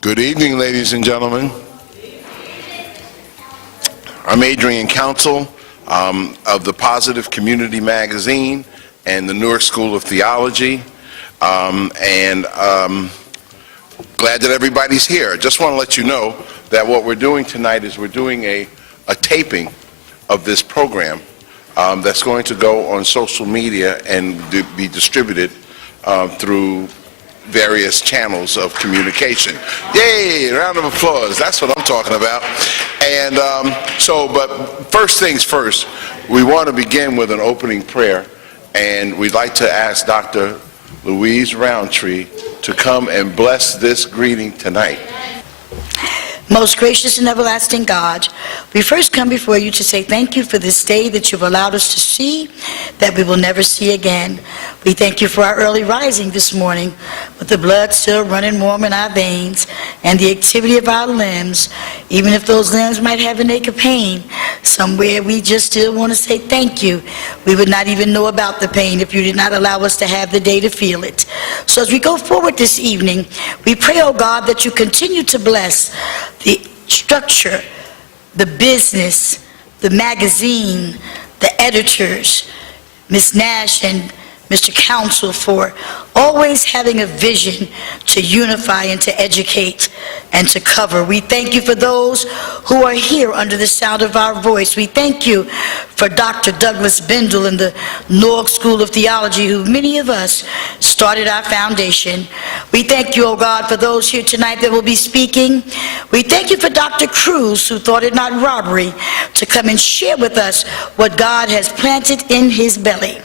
Good evening, ladies and gentlemen. I'm Adrian Council of the Positive Community Magazine and the Newark School of Theology, and glad that everybody's here. Just want to let you know that what we're doing tonight is we're doing a taping of this program that's going to go on social media and be distributed through various channels of communication. Yay, round of applause. That's what I'm talking about. And but first things first, we want to begin with an opening prayer, and we'd like to ask Dr. Louise Roundtree to come and bless this greeting tonight. Most gracious and everlasting God, we first come before you to say thank you for this day that you've allowed us to see, that we will never see again. We thank you for our early rising this morning, with the blood still running warm in our veins and the activity of our limbs. Even if those limbs might have an ache of pain, somewhere we just still want to say thank you. We would not even know about the pain if you did not allow us to have the day to feel it. So as we go forward this evening, we pray, oh God, that you continue to bless the structure, the business, the magazine, the editors, Ms. Nash and Mr. Council, for always having a vision to unify and to educate and to cover. We thank you for those who are here under the sound of our voice. We thank you for Dr. Douglas Bindle and the Newark School of Theology, who many of us started our foundation. We thank you, oh God, for those here tonight that will be speaking. We thank you for Dr. Cruz, who thought it not robbery to come and share with us what God has planted in his belly.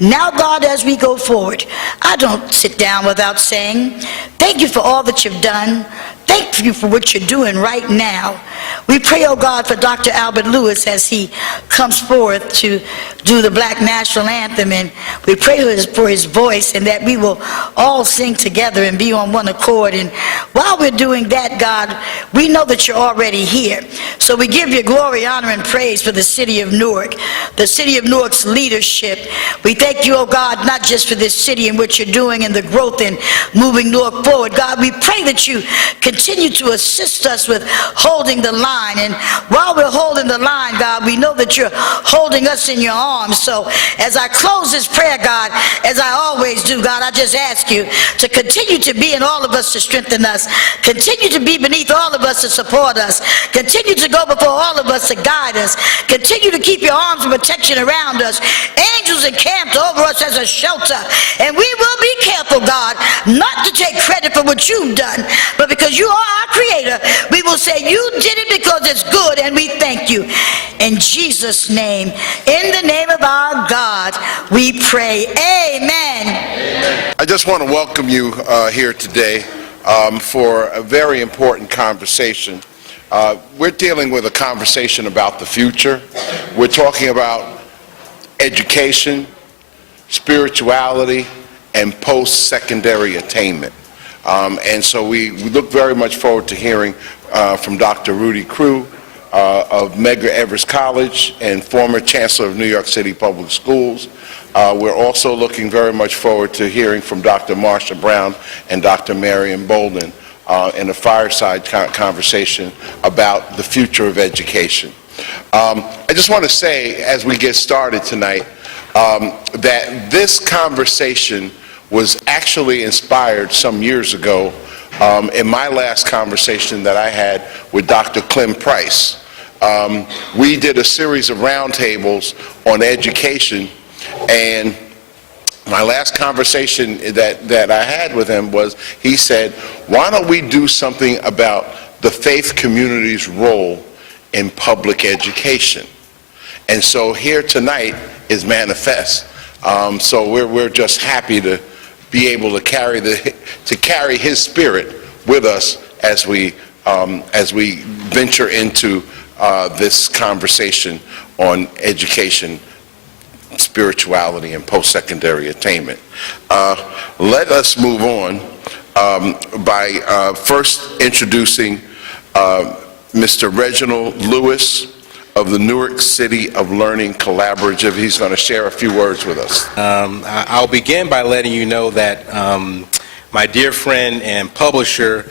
Now, God, as we go forward, I don't sit down without saying thank you for all that you've done. Thank you for what you're doing right now. We pray, oh God, for Dr. Albert Lewis as he comes forth to do the Black National Anthem, and we pray for his voice, and that we will all sing together and be on one accord. And while we're doing that, God, we know that you're already here. So we give you glory, honor, and praise for the city of Newark, the city of Newark's leadership. We thank you, oh God, not just for this city and what you're doing and the growth in moving Newark forward. God, we pray that you continue to assist us with holding the line. And while we're holding the line, God, we know that you're holding us in your arms. So as I close this prayer, God, as I always do, God, I just ask you to continue to be in all of us to strengthen us. Continue to be beneath all of us to support us. Continue to go before all of us to guide us. Continue to keep your arms of protection around us. Angels encamped over us as a shelter. And we will be careful, God, not to take credit for what you've done, but because you are our creator, we will say you did it because it's good, and we thank you. In Jesus' name, in the name of our God, we pray. Amen. I just want to welcome you here today for a very important conversation. We're dealing with a conversation about the future. We're talking about education, spirituality, and post-secondary attainment. And so we look very much forward to hearing from Dr. Rudy Crew of Medgar Evers College and former Chancellor of New York City Public Schools. We're also looking very much forward to hearing from Dr. Marsha Brown and Dr. Marion Bolden in a fireside conversation about the future of education. I just want to say, as we get started tonight, that this conversation was actually inspired some years ago in my last conversation that I had with Dr. Clem Price. We did a series of roundtables on education, and my last conversation that I had with him was, he said, why don't we do something about the faith community's role in public education? And so here tonight is Manifest. So we're just happy to be able to carry his spirit with us as we venture into this conversation on education, spirituality, and post-secondary attainment. Let us move on by first introducing Mr. Reginald Lewis of the Newark City of Learning Collaborative. He's going to share a few words with us. I'll begin by letting you know that my dear friend and publisher,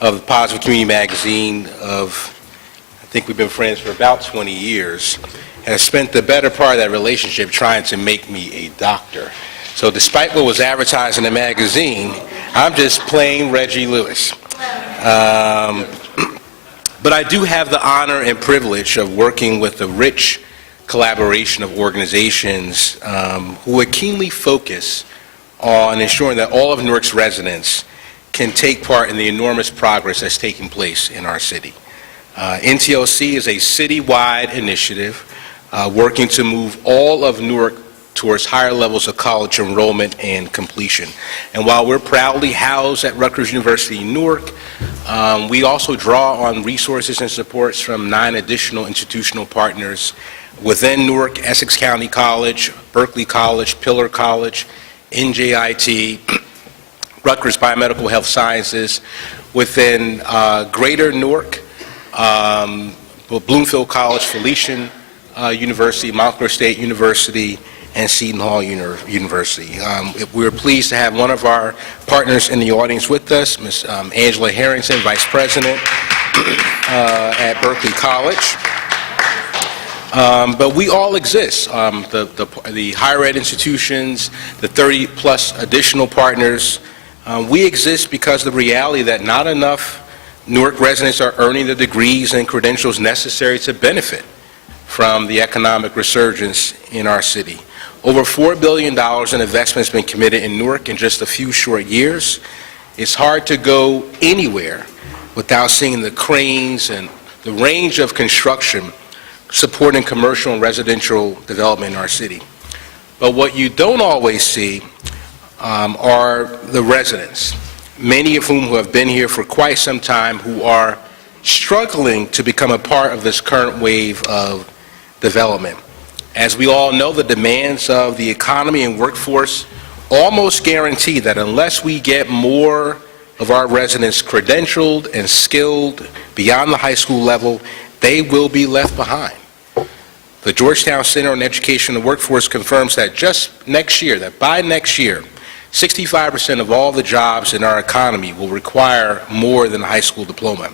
of the Positive Community Magazine I think we've been friends for about 20 years, has spent the better part of that relationship trying to make me a doctor. So despite what was advertised in the magazine, I'm just plain Reggie Lewis. But I do have the honor and privilege of working with a rich collaboration of organizations who would keenly focus on ensuring that all of Newark's residents can take part in the enormous progress that's taking place in our city. NTLC is a citywide initiative working to move all of Newark towards higher levels of college enrollment and completion. And while we're proudly housed at Rutgers University in Newark, we also draw on resources and supports from 9 additional institutional partners within Newark: Essex County College, Berkeley College, Pillar College, NJIT, Rutgers Biomedical Health Sciences, within Greater Newark, Bloomfield College, Felician University, Montclair State University, and Seton Hall University. We're pleased to have one of our partners in the audience with us, Ms. Angela Harrington, Vice President at Berkeley College. But we all exist, the higher ed institutions, the 30-plus additional partners. We exist because of the reality that not enough Newark residents are earning the degrees and credentials necessary to benefit from the economic resurgence in our city. Over $4 billion in investment has been committed in Newark in just a few short years. It's hard to go anywhere without seeing the cranes and the range of construction supporting commercial and residential development in our city. But what you don't always see are the residents, many of whom who have been here for quite some time, who are struggling to become a part of this current wave of development. As we all know, the demands of the economy and workforce almost guarantee that unless we get more of our residents credentialed and skilled beyond the high school level, they will be left behind. The Georgetown Center on Education and Workforce confirms that by next year, 65% of all the jobs in our economy will require more than a high school diploma.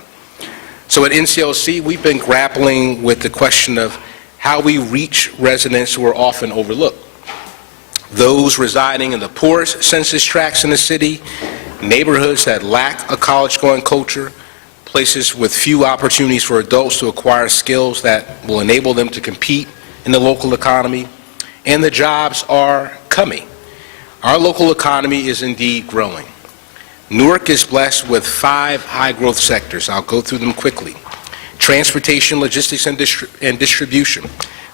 So at NCLC, we've been grappling with the question of how we reach residents who are often overlooked. Those residing in the poorest census tracts in the city, neighborhoods that lack a college-going culture, places with few opportunities for adults to acquire skills that will enable them to compete in the local economy, and the jobs are coming. Our local economy is indeed growing. Newark is blessed with 5 high-growth sectors. I'll go through them quickly. Transportation, logistics, and distribution,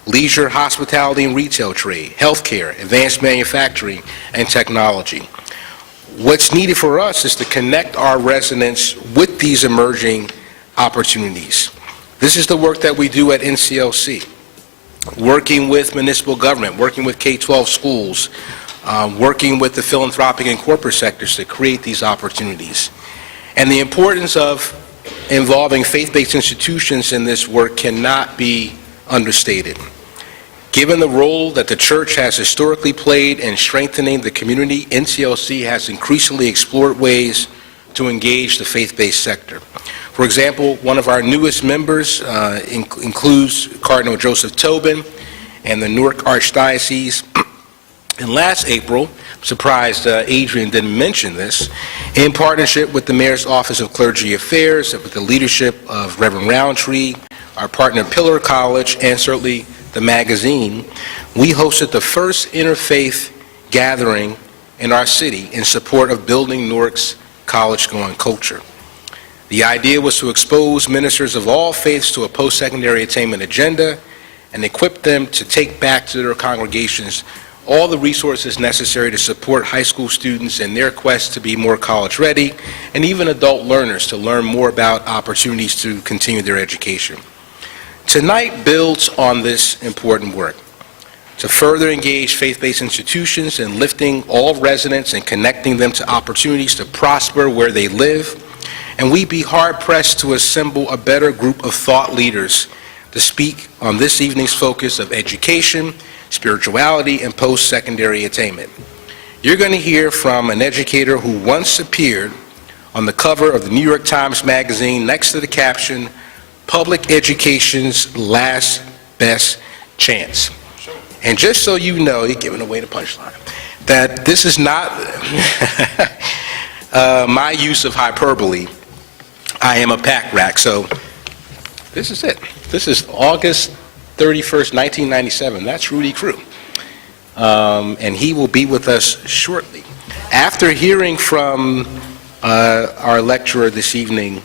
leisure, hospitality, and retail trade, healthcare, advanced manufacturing, and technology. What's needed for us is to connect our residents with these emerging opportunities. This is the work that we do at NCLC, working with municipal government, working with K-12 schools, working with the philanthropic and corporate sectors to create these opportunities. And the importance of involving faith-based institutions in this work cannot be understated. Given the role that the church has historically played in strengthening the community, NCLC has increasingly explored ways to engage the faith-based sector. For example, one of our newest members includes Cardinal Joseph Tobin and the Newark Archdiocese. And last April, I'm surprised Adrian didn't mention this, in partnership with the Mayor's Office of Clergy Affairs, with the leadership of Reverend Roundtree, our partner Pillar College, and certainly the magazine, we hosted the first interfaith gathering in our city in support of building Newark's college-going culture. The idea was to expose ministers of all faiths to a post-secondary attainment agenda and equip them to take back to their congregations all the resources necessary to support high school students in their quest to be more college-ready, and even adult learners to learn more about opportunities to continue their education. Tonight builds on this important work to further engage faith-based institutions in lifting all residents and connecting them to opportunities to prosper where they live. And we'd be hard-pressed to assemble a better group of thought leaders to speak on this evening's focus of education, spirituality, and post-secondary attainment. You're going to hear from an educator who once appeared on the cover of the New York Times Magazine next to the caption, "Public Education's Last Best Chance." And just so you know, you're giving away the punchline, that this is not my use of hyperbole. I am a pack rat, so this is it. This is August 31st, 1997. That's Rudy Crew. And he will be with us shortly. After hearing from our lecturer this evening,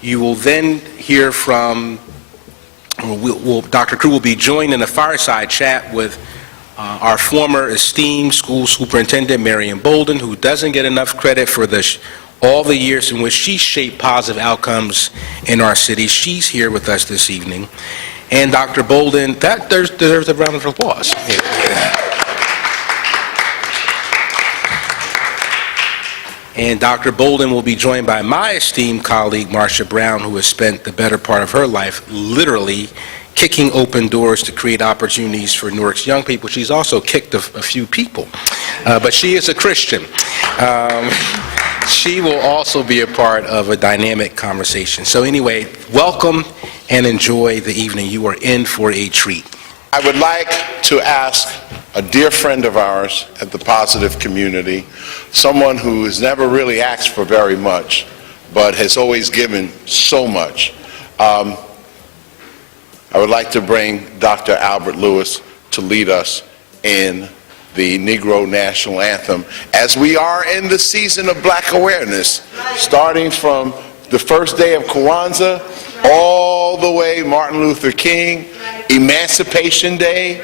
you will then hear from, Dr. Crew will be joined in a fireside chat with our former esteemed school superintendent, Marion Bolden, who doesn't get enough credit for all the years in which she shaped positive outcomes in our city. She's here with us this evening. And Dr. Bolden, that deserves a round of applause. And Dr. Bolden will be joined by my esteemed colleague, Marcia Brown, who has spent the better part of her life literally kicking open doors to create opportunities for Newark's young people. She's also kicked a few people, but she is a Christian. She will also be a part of a dynamic conversation. So anyway, welcome and enjoy the evening. You are in for a treat. I would like to ask a dear friend of ours at the positive community, someone who has never really asked for very much, but has always given so much. I would like to bring Dr. Albert Lewis to lead us in the Negro National Anthem, as we are in the season of Black awareness, starting from the first day of Kwanzaa, all the way Martin Luther King, Emancipation Day,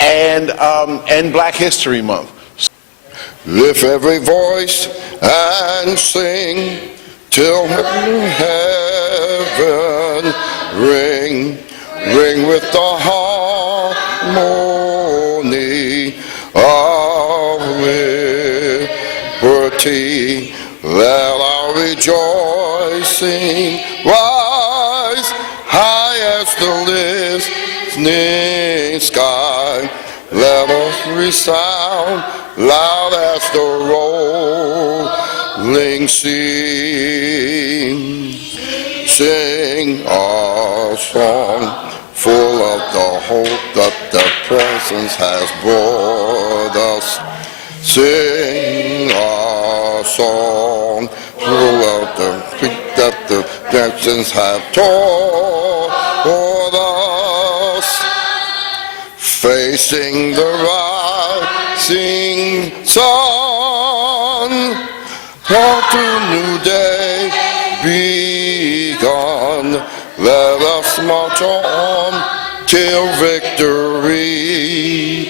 and Black History Month. Lift every voice and sing till heaven ring, ring with the harmony of liberty. Let our rejoicing rise high as the listening sky. Let us resound loud as the rolling sea. Sing a song full of the hope that the presence has brought us. Sing a song full of the peace that the presence has taught us. Facing the rising sun, all to new day begun. Let us march on till victory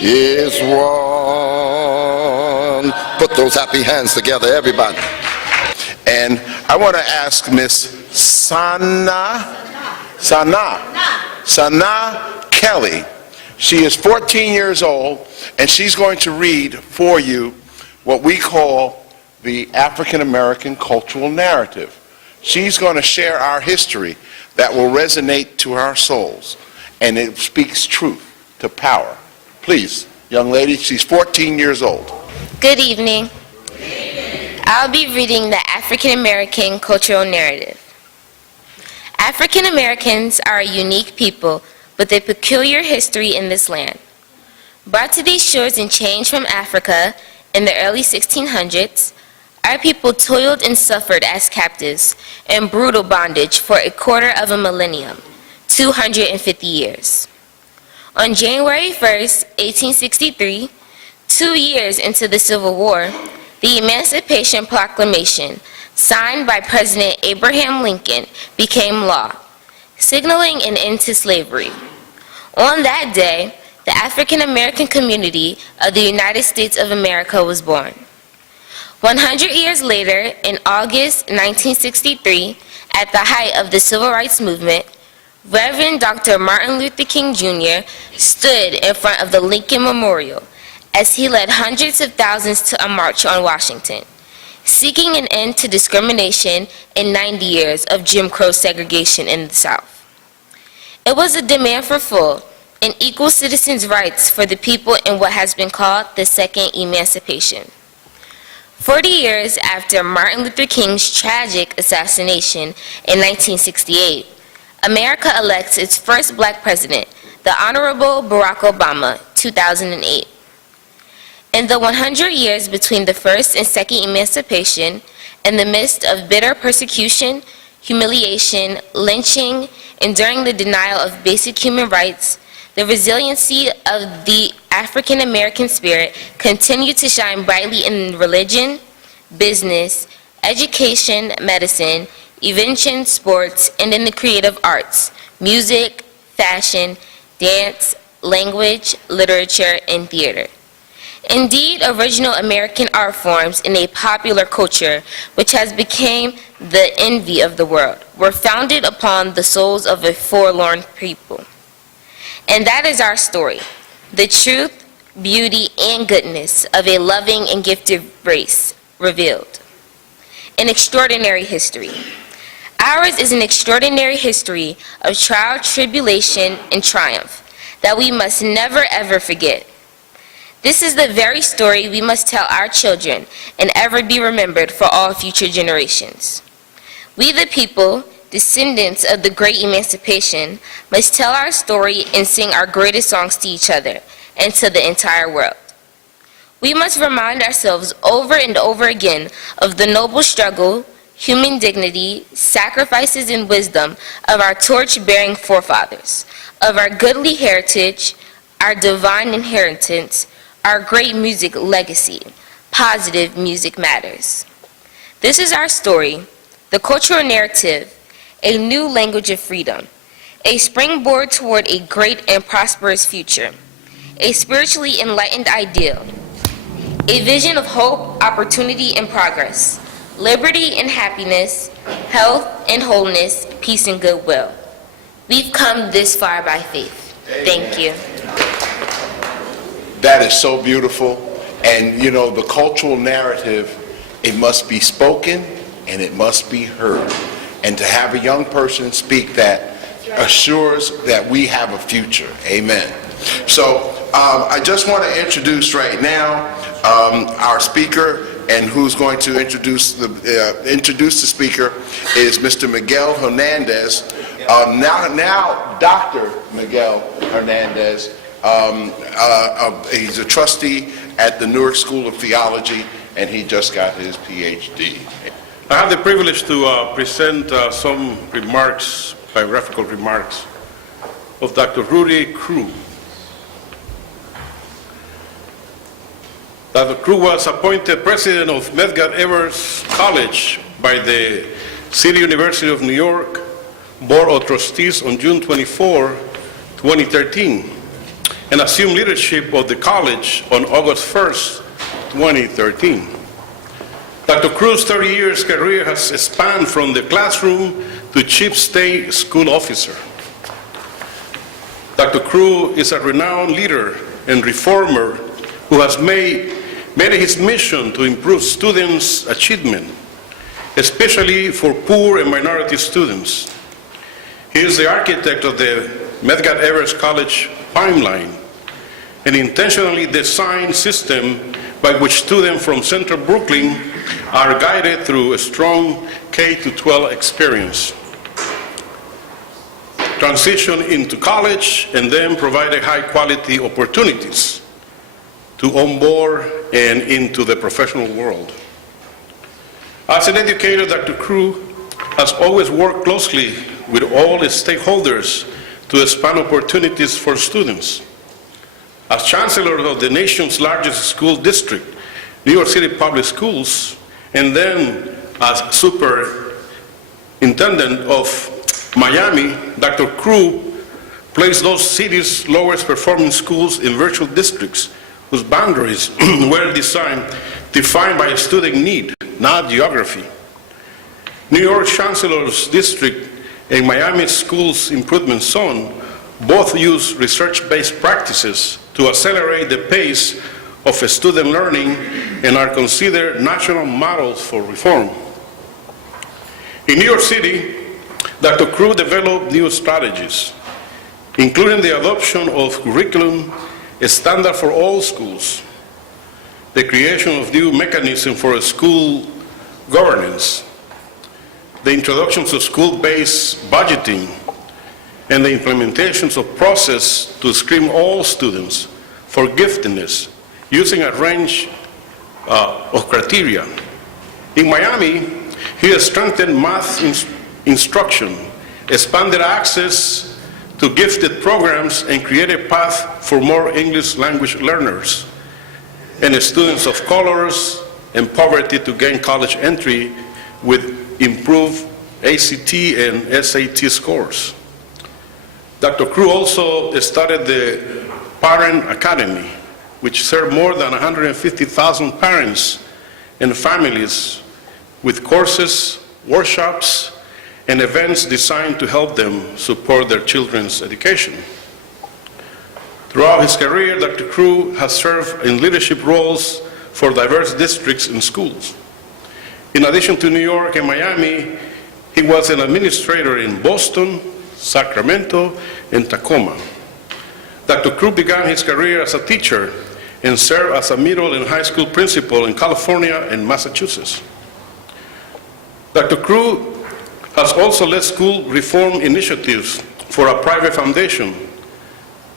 is won. Put those happy hands together, everybody. And I want to ask Miss Sana Kelly. She is 14 years old, and she's going to read for you what we call the African American cultural narrative. She's going to share our history that will resonate to our souls, and it speaks truth to power. Please, young lady, she's 14 years old. Good evening. I'll be reading the African American cultural narrative. African Americans are a unique people with a peculiar history in this land. Brought to these shores in change from Africa in the early 1600s, our people toiled and suffered as captives in brutal bondage for a quarter of a millennium, 250 years. On January 1st, 1863, 2 years into the Civil War, the Emancipation Proclamation, signed by President Abraham Lincoln, became law, signaling an end to slavery. On that day, the African American community of the United States of America was born. 100 years later, in August 1963, at the height of the Civil Rights Movement, Reverend Dr. Martin Luther King Jr. stood in front of the Lincoln Memorial as he led hundreds of thousands to a march on Washington, seeking an end to discrimination in 90 years of Jim Crow segregation in the South. It was a demand for full and equal citizens' rights for the people in what has been called the Second Emancipation. 40 years after Martin Luther King's tragic assassination in 1968, America elects its first black president, the Honorable Barack Obama, 2008. In the 100 years between the first and second emancipation, in the midst of bitter persecution, humiliation, lynching, and during the denial of basic human rights, the resiliency of the African American spirit continued to shine brightly in religion, business, education, medicine, invention, sports, and in the creative arts, music, fashion, dance, language, literature, and theater. Indeed, original American art forms in a popular culture, which has become the envy of the world, were founded upon the souls of a forlorn people. And that is our story, the truth, beauty, and goodness of a loving and gifted race revealed. An extraordinary history. Ours is an extraordinary history of trial, tribulation, and triumph that we must never ever forget. This is the very story we must tell our children and ever be remembered for all future generations. We the people, descendants of the great emancipation, must tell our story and sing our greatest songs to each other and to the entire world. We must remind ourselves over and over again of the noble struggle, human dignity, sacrifices, and wisdom of our torch-bearing forefathers, of our goodly heritage, our divine inheritance, our great music legacy. Positive music matters. This is our story, the cultural narrative, a new language of freedom, a springboard toward a great and prosperous future, a spiritually enlightened ideal, a vision of hope, opportunity, and progress, liberty and happiness, health and wholeness, peace and goodwill. We've come this far by faith. Thank you. That is so beautiful. And you know, the cultural narrative, it must be spoken and it must be heard. And to have a young person speak that assures that we have a future. Amen. So I just want to introduce right now our speaker, and who's going to introduce the speaker is Mr. Miguel Hernandez. Now Dr. Miguel Hernandez. He's a trustee at the Newark School of Theology, and he just got his PhD. I have the privilege to present some remarks, biographical remarks, of Dr. Rudy Crew. Dr. Crew was appointed president of Medgar Evers College by the City University of New York Board of Trustees on June 24, 2013, and assumed leadership of the college on August 1st, 2013. Dr. Crew's 30 years career has spanned from the classroom to chief state school officer. Dr. Crew is a renowned leader and reformer who has made it his mission to improve students' achievement, especially for poor and minority students. He is the architect of the Medgar Evers College Pipeline, an intentionally designed system by which students from Central Brooklyn are guided through a strong K-12 experience, transition into college, and then provided high-quality opportunities to onboard and into the professional world. As an educator, Dr. Crew has always worked closely with all the stakeholders to expand opportunities for students. As Chancellor of the nation's largest school district, New York City Public Schools, and then as Superintendent of Miami, Dr. Crew placed those cities' lowest performing schools in virtual districts whose boundaries were defined by student need, not geography. New York Chancellor's District and Miami Schools Improvement Zone both use research-based practices to accelerate the pace of student learning and are considered national models for reform. In New York City, Dr. Crew developed new strategies, including the adoption of curriculum standard for all schools, the creation of new mechanisms for school governance, the introduction of school-based budgeting, and the implementations of process to screen all students for giftedness using a range of criteria. In Miami, he has strengthened math instruction, expanded access to gifted programs, and created a path for more English language learners and students of colors and poverty to gain college entry with improved ACT and SAT scores. Dr. Crew also started the Parent Academy, which served more than 150,000 parents and families with courses, workshops, and events designed to help them support their children's education. Throughout his career, Dr. Crew has served in leadership roles for diverse districts and schools. In addition to New York and Miami, he was an administrator in Boston, Sacramento, and Tacoma. Dr. Crew began his career as a teacher and served as a middle and high school principal in California and Massachusetts. Dr. Crew has also led school reform initiatives for a private foundation,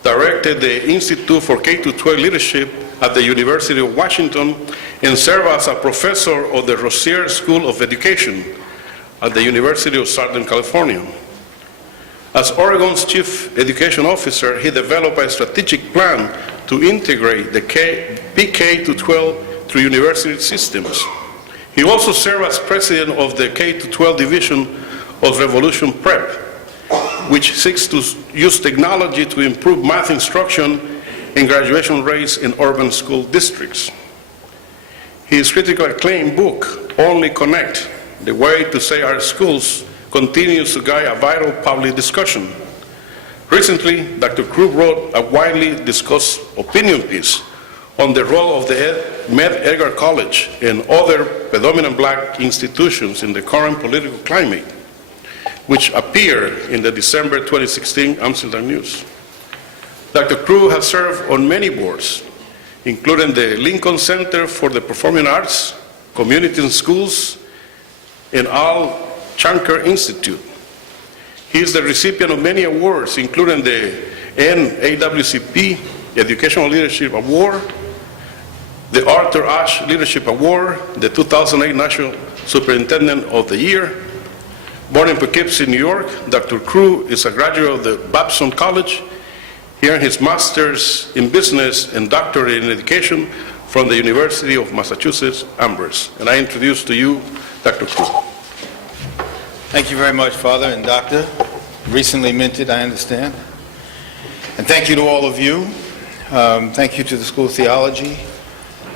directed the Institute for K-12 Leadership at the University of Washington, and served as a professor of the Rossier School of Education at the University of Southern California. As Oregon's Chief Education Officer, he developed a strategic plan to integrate the K-12 through university systems. He also served as president of the K-12 division of Revolution Prep, which seeks to use technology to improve math instruction and graduation rates in urban school districts. His critically acclaimed book, Only Connect, The Way to Save Our Schools, continues to guide a vital public discussion. Recently, Dr. Crew wrote a widely discussed opinion piece on the role of the Edgar College and other predominant black institutions in the current political climate, which appeared in the December 2016 Amsterdam News. Dr. Crew has served on many boards, including the Lincoln Center for the Performing Arts, Community and Schools, and Al Shanker Institute. He is the recipient of many awards, including the NAACP Educational Leadership Award, the Arthur Ashe Leadership Award, the 2008 National Superintendent of the Year. Born in Poughkeepsie, New York, Dr. Crew is a graduate of the Babson College. He earned his master's in business and doctorate in education from the University of Massachusetts Amherst. And I introduce to you Dr. Crew. Thank you very much, Father and Doctor. Recently minted, I understand. And thank you to all of you. Thank you to the School of Theology,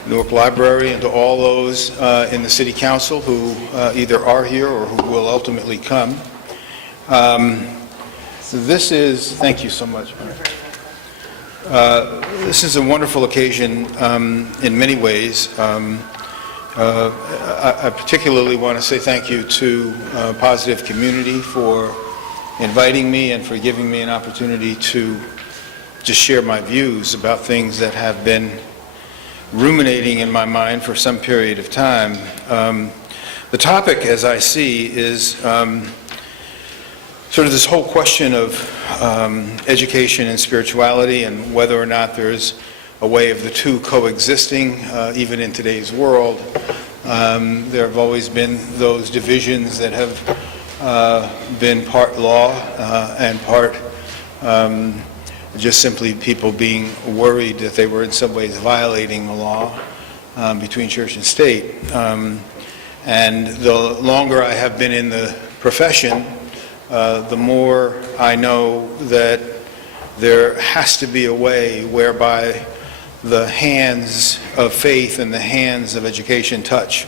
Newark Library, and to all those in the City Council who either are here or who will ultimately come. Thank you so much. This is a wonderful occasion in many ways. I particularly want to say thank you to Positive Community for inviting me and for giving me an opportunity to just share my views about things that have been ruminating in my mind for some period of time. The topic, as I see, is sort of this whole question of education and spirituality and whether or not there's a way of the two coexisting, even in today's world. There have always been those divisions that have been part law and part just simply people being worried that they were in some ways violating the law between church and state. And the longer I have been in the profession, the more I know that there has to be a way whereby the hands of faith and the hands of education touch.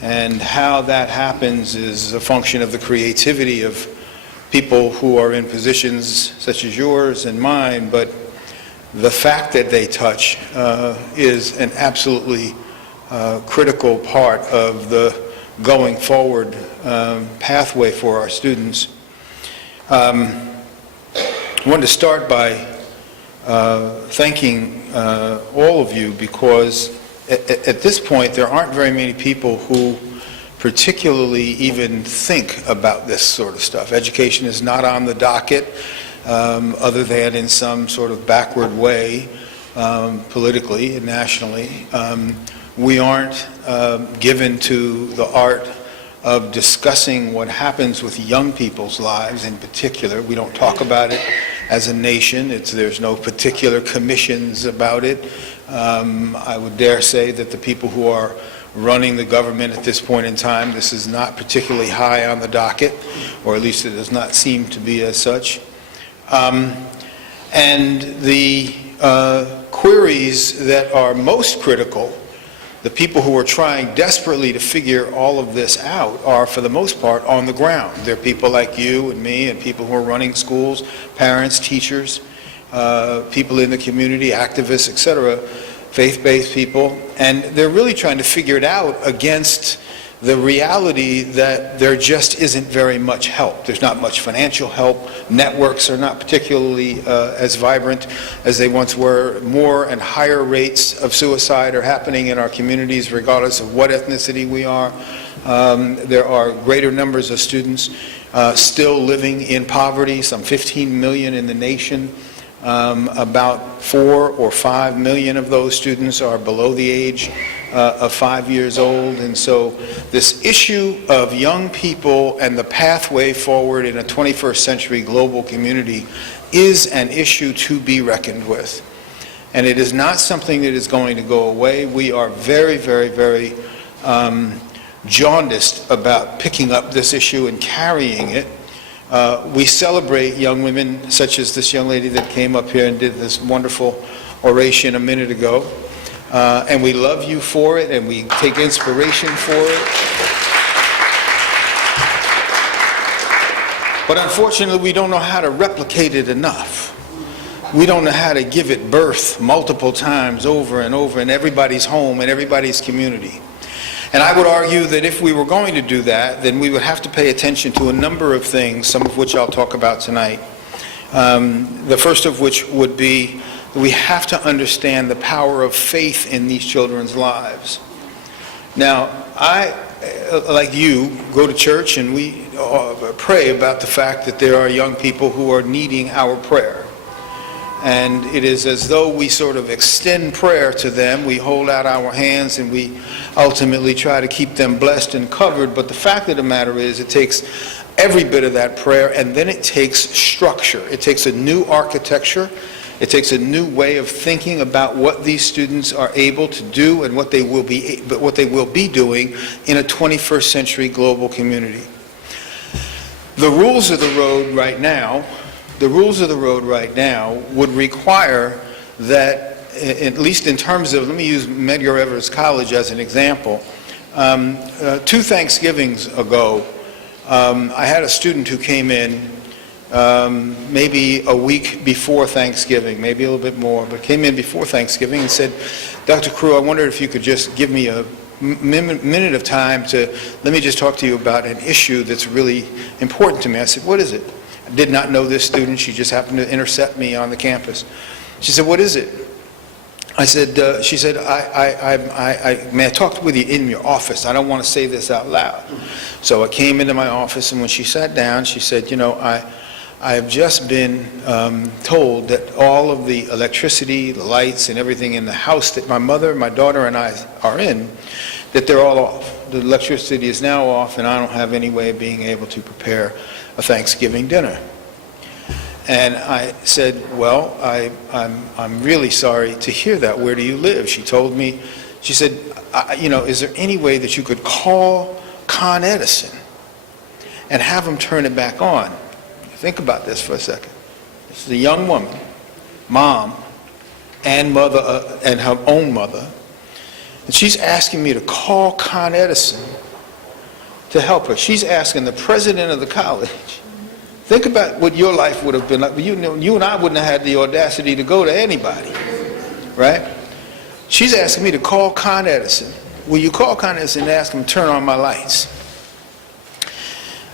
And how that happens is a function of the creativity of people who are in positions such as yours and mine, but the fact that they touch is an absolutely critical part of the going forward pathway for our students. I wanted to start by thanking all of you, because at this point, there aren't very many people who particularly even think about this sort of stuff. Education is not on the docket, other than in some sort of backward way, politically and nationally. We aren't given to the art of discussing what happens with young people's lives in particular. We don't talk about it as a nation. There's no particular commissions about it. I would dare say that the people who are running the government at this point in time, this is not particularly high on the docket, or at least it does not seem to be as such. And the queries that are most critical, the people who are trying desperately to figure all of this out, are for the most part on the ground. They're people like you and me and people who are running schools, parents, teachers, people in the community, activists, etc., faith-based people, and they're really trying to figure it out against the reality that there just isn't very much help. There's not much financial help. Networks are not particularly as vibrant as they once were. More and higher rates of suicide are happening in our communities regardless of what ethnicity we are. There are greater numbers of students still living in poverty, some 15 million in the nation. About 4 or 5 million of those students are below the age of 5 years old. And so this issue of young people and the pathway forward in a 21st century global community is an issue to be reckoned with. And it is not something that is going to go away. We are very, very, very jaundiced about picking up this issue and carrying it. We celebrate young women such as this young lady that came up here and did this wonderful oration a minute ago. And we love you for it, and we take inspiration for it. But unfortunately, we don't know how to replicate it enough. We don't know how to give it birth multiple times over and over in everybody's home and everybody's community. And I would argue that if we were going to do that, then we would have to pay attention to a number of things, some of which I'll talk about tonight. The first of which would be that we have to understand the power of faith in these children's lives. Now, I, like you, go to church and we pray about the fact that there are young people who are needing our prayer. And it is as though we sort of extend prayer to them. We hold out our hands and we ultimately try to keep them blessed and covered. But the fact of the matter is, it takes every bit of that prayer, and then it takes structure. It takes a new architecture. It takes a new way of thinking about what these students are able to do and what they will be doing in a 21st century global community. The rules of the road right now would require that, at least in terms of, let me use Medgar Evers College as an example. 2 Thanksgivings ago, I had a student who came in maybe a week before Thanksgiving, maybe a little bit more, but came in before Thanksgiving and said, Dr. Crew, I wondered if you could just give me a minute of time to, let me just talk to you about an issue that's really important to me. I said, what is it? I did not know this student. She just happened to intercept me on the campus. She said, what is it? I said, she said, may I talk with you in your office? I don't want to say this out loud. So I came into my office, and when she sat down, she said, you know, I have just been told that all of the electricity, the lights, and everything in the house that my mother, my daughter, and I are in, that they're all off. The electricity is now off, and I don't have any way of being able to prepare a Thanksgiving dinner. And I said, well, I'm really sorry to hear that. Where do you live? She told me, she said, you know, is there any way that you could call Con Edison and have him turn it back on? Think about this for a second. This is a young woman, mom, and mother, and her own mother, and she's asking me to call Con Edison to help her. She's asking the president of the college. Think about what your life would have been like. You and I wouldn't have had the audacity to go to anybody, right? She's asking me to call Con Edison. Will you call Con Edison and ask him to turn on my lights?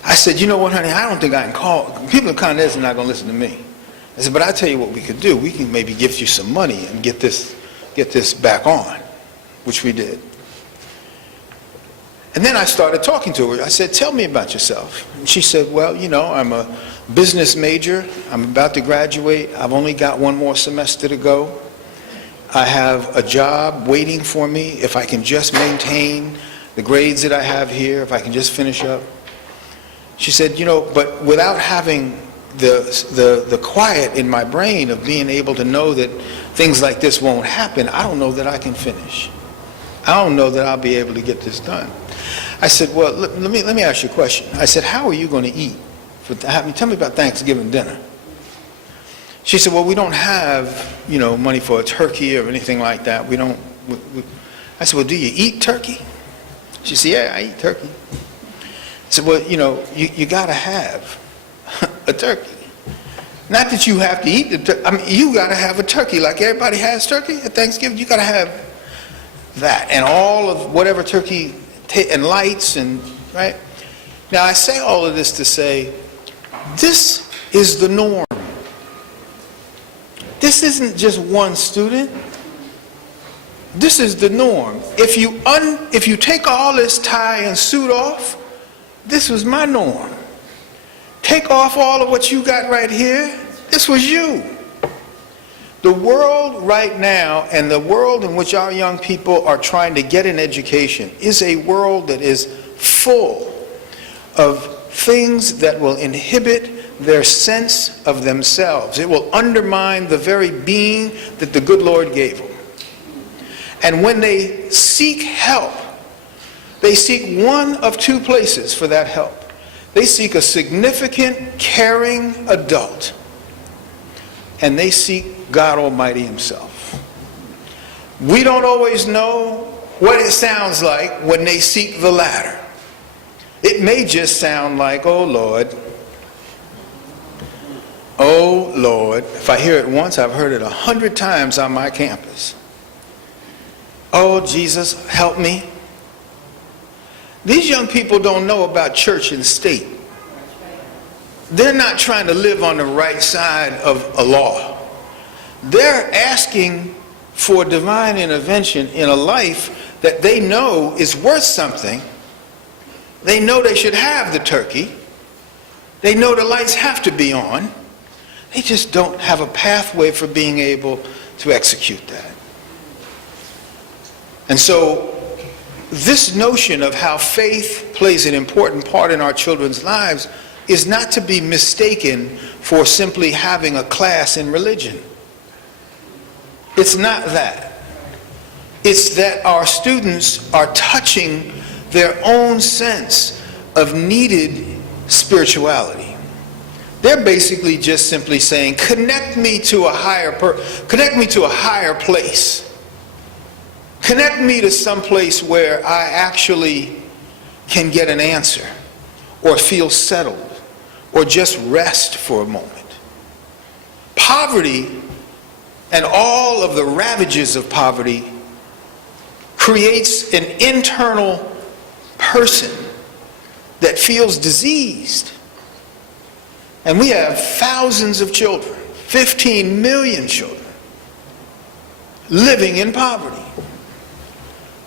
I said, you know what, honey, I don't think I can call. People at Con Edison are not going to listen to me. I said, but I tell you what we could do. We can maybe give you some money and get this back on. which we did. And then I started talking to her. I said, tell me about yourself. And she said, well, you know, I'm a business major. I'm about to graduate. I've only got one more semester to go. I have a job waiting for me if I can just maintain the grades that I have here, if I can just finish up. She said, you know, but without having the quiet in my brain of being able to know that things like this won't happen, I don't know that I can finish. I don't know that I'll be able to get this done. I said, well, let me ask you a question. I said, how are you going to eat? Tell me about Thanksgiving dinner. She said, well, we don't have, you know, money for a turkey or anything like that. We don't. I said, well, do you eat turkey? She said, yeah, I eat turkey. I said, well, you know, you got to have a turkey. Not that you have to eat the turkey. I mean, you got to have a turkey like everybody has turkey at Thanksgiving. You got to have that and all of whatever turkey and lights and, right? Now, I say all of this to say, this is the norm. This isn't just one student. This is the norm. If you take all this tie and suit off, this was my norm. Take off all of what you got right here, this was you. The world right now and the world in which our young people are trying to get an education is a world that is full of things that will inhibit their sense of themselves. It will undermine the very being that the good Lord gave them. And when they seek help, they seek one of two places for that help. They seek a significant, caring adult, and they seek God Almighty Himself. We don't always know what it sounds like when they seek the latter. It may just sound like, oh Lord, oh Lord. If I hear it once, I've heard it 100 times on my campus. Oh Jesus, help me. These young people don't know about church and state. They're not trying to live on the right side of a law. They're asking for divine intervention in a life that they know is worth something. They know they should have the turkey. They know the lights have to be on. They just don't have a pathway for being able to execute that. And so this notion of how faith plays an important part in our children's lives is not to be mistaken for simply having a class in religion. It's not that. It's that our students are touching their own sense of needed spirituality. They're basically just simply saying, connect me to a higher place. Connect me to some place where I actually can get an answer or feel settled or just rest for a moment. Poverty and all of the ravages of poverty creates an internal person that feels diseased. And we have thousands of children, 15 million children, living in poverty.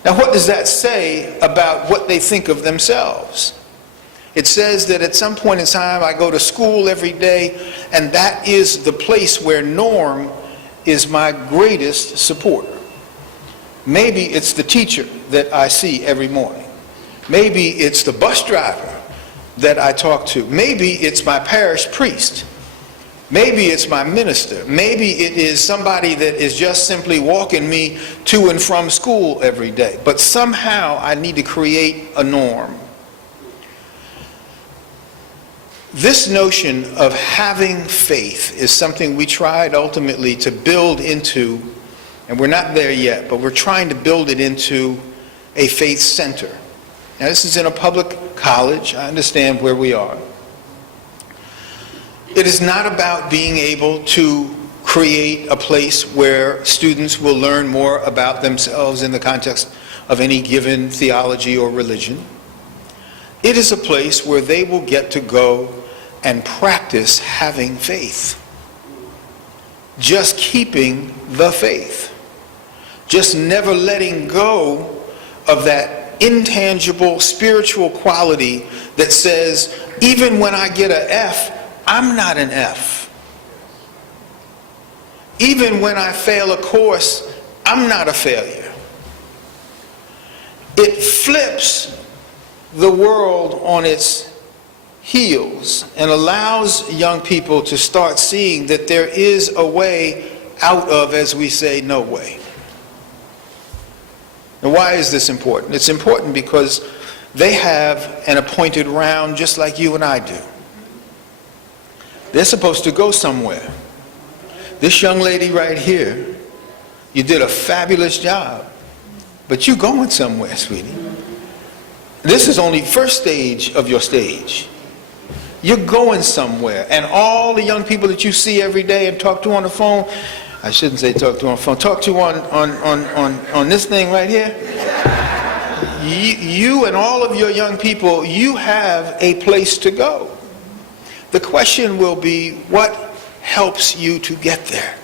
Now, what does that say about what they think of themselves? It says that at some point in time, I go to school every day, and that is the place where Norm is my greatest supporter. Maybe it's the teacher that I see every morning. Maybe it's the bus driver that I talk to. Maybe it's my parish priest. Maybe it's my minister. Maybe it is somebody that is just simply walking me to and from school every day. But somehow I need to create a norm. This notion of having faith is something we tried ultimately to build into, and we're not there yet, but we're trying to build it into a faith center. Now, this is in a public college. I understand where we are. It is not about being able to create a place where students will learn more about themselves in the context of any given theology or religion. It is a place where they will get to go and practice having faith. Just keeping the faith. just never letting go of that intangible spiritual quality that says, even when I get an F, I'm not an F. Even when I fail a course, I'm not a failure. It flips the world on its heels and allows young people to start seeing that there is a way out of, as we say, no way. Now, why is this important? It's important because they have an appointed round just like you and I do. They're supposed to go somewhere. This young lady right here, you did a fabulous job, but you're going somewhere, sweetie. This is only first stage of your stage. You're going somewhere. And all the young people that you see every day and talk to on the phone, I shouldn't say talk to on the phone, talk to on this thing right here. You and all of your young people, you have a place to go. The question will be, what helps you to get there?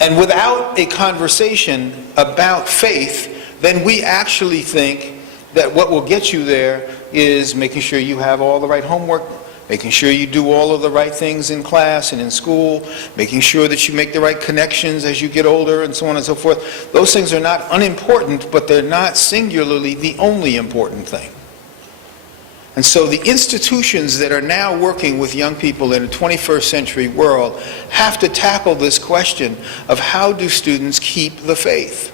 And without a conversation about faith, then we actually think that what will get you there is making sure you have all the right homework, making sure you do all of the right things in class and in school, making sure that you make the right connections as you get older, and so on and so forth. Those things are not unimportant, but they're not singularly the only important thing. And so the institutions that are now working with young people in a 21st century world have to tackle this question of how do students keep the faith?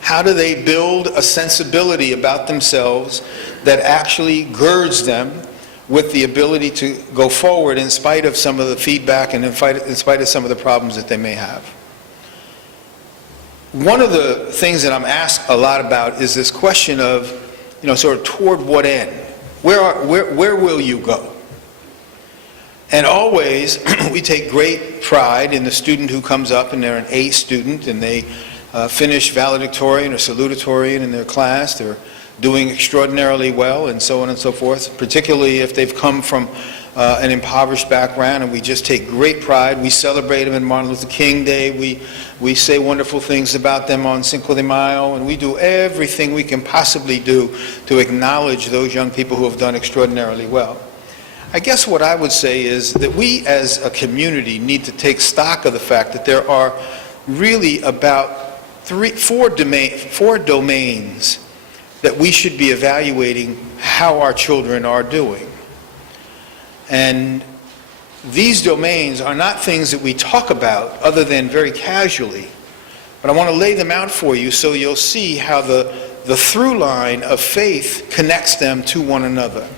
How do they build a sensibility about themselves that actually girds them with the ability to go forward in spite of some of the feedback and in spite of some of the problems that they may have? One of the things that I'm asked a lot about is this question of, sort of toward what end? Where will you go? And always we take great pride in the student who comes up and they're an A student and they finish valedictorian or salutatorian in their class. They're doing extraordinarily well and so on and so forth, particularly if they've come from an impoverished background, and we just take great pride. We celebrate them on Martin Luther King Day. We say wonderful things about them on Cinco de Mayo, and we do everything we can possibly do to acknowledge those young people who have done extraordinarily well. I guess what I would say is that we as a community need to take stock of the fact that there are really about four domains that we should be evaluating how our children are doing. And these domains are not things that we talk about other than very casually, but I want to lay them out for you so you'll see how the through line of faith connects them to one another.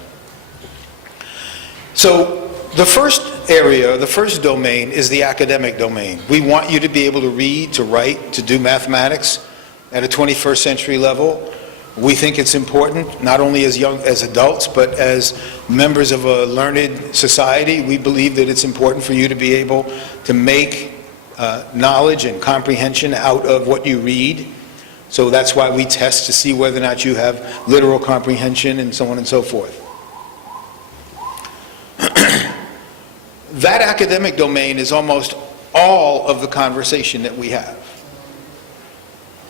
So the first area, the first domain is the academic domain. We want you to be able to read, to write, to do mathematics at a 21st century level. We think it's important, not only as adults, but as members of a learned society. We believe that it's important for you to be able to make knowledge and comprehension out of what you read. So that's why we test to see whether or not you have literal comprehension and so on and so forth. That academic domain is almost all of the conversation that we have.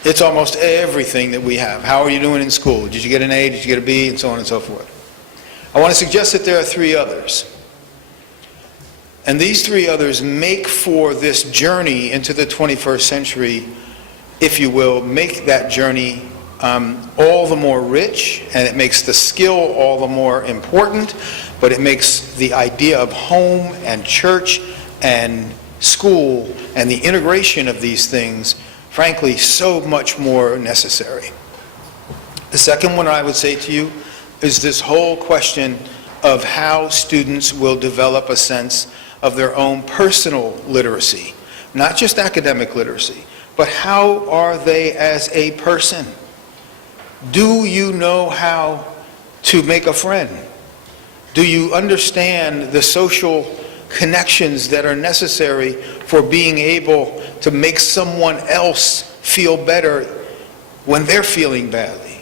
It's almost everything that we have. How are you doing in school? Did you get an A? Did you get a B? And so on and so forth. I want to suggest that there are three others. And these three others make for this journey into the 21st century, if you will, make that journey all the more rich, and it makes the skill all the more important, but it makes the idea of home and church and school and the integration of these things, frankly, so much more necessary. The second one I would say to you is this whole question of how students will develop a sense of their own personal literacy, not just academic literacy, but how are they as a person? Do you know how to make a friend? Do you understand the social connections that are necessary for being able to make someone else feel better when they're feeling badly?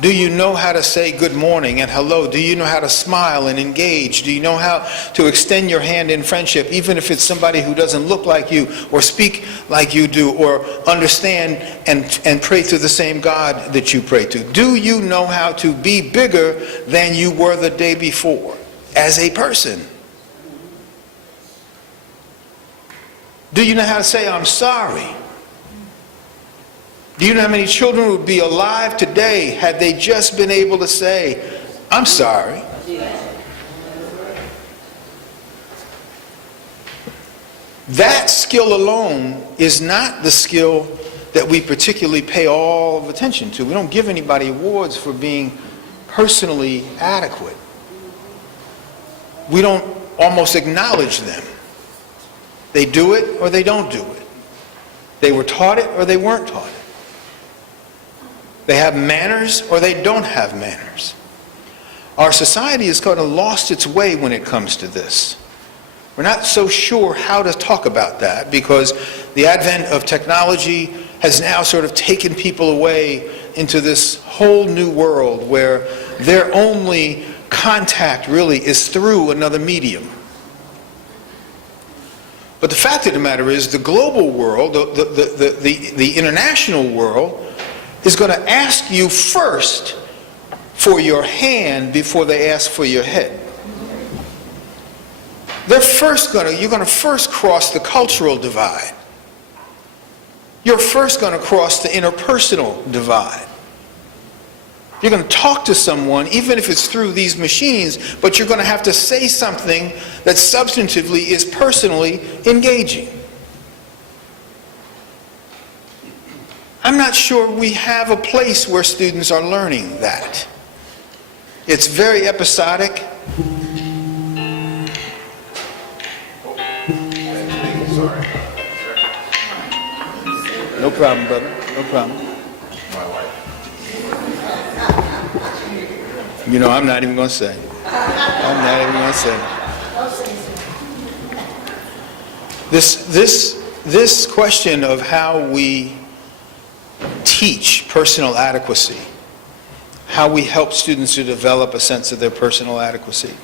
Do you know how to say good morning and hello? Do you know how to smile and engage? Do you know how to extend your hand in friendship, even if it's somebody who doesn't look like you or speak like you do or understand and pray to the same God that you pray to? Do you know how to be bigger than you were the day before as a person? Do you know how to say, I'm sorry? Do you know how many children would be alive today had they just been able to say, I'm sorry? That skill alone is not the skill that we particularly pay all of attention to. We don't give anybody awards for being personally adequate. We don't almost acknowledge them. They do it or they don't do it. They were taught it or they weren't taught it. They have manners or they don't have manners. Our society has kind of lost its way when it comes to this. We're not so sure how to talk about that because the advent of technology has now sort of taken people away into this whole new world where their only contact really is through another medium. But the fact of the matter is the global world, the international world, is going to ask you first for your hand before they ask for your head. You're going to first cross the cultural divide. You're first going to cross the interpersonal divide. You're going to talk to someone, even if it's through these machines, but you're going to have to say something that substantively is personally engaging. I'm not sure we have a place where students are learning that. It's very episodic. Sorry. No problem, brother. No problem. My wife. You know, I'm not even going to say. I'm not even going to say. This question of how we teach personal adequacy, how we help students to develop a sense of their personal adequacy,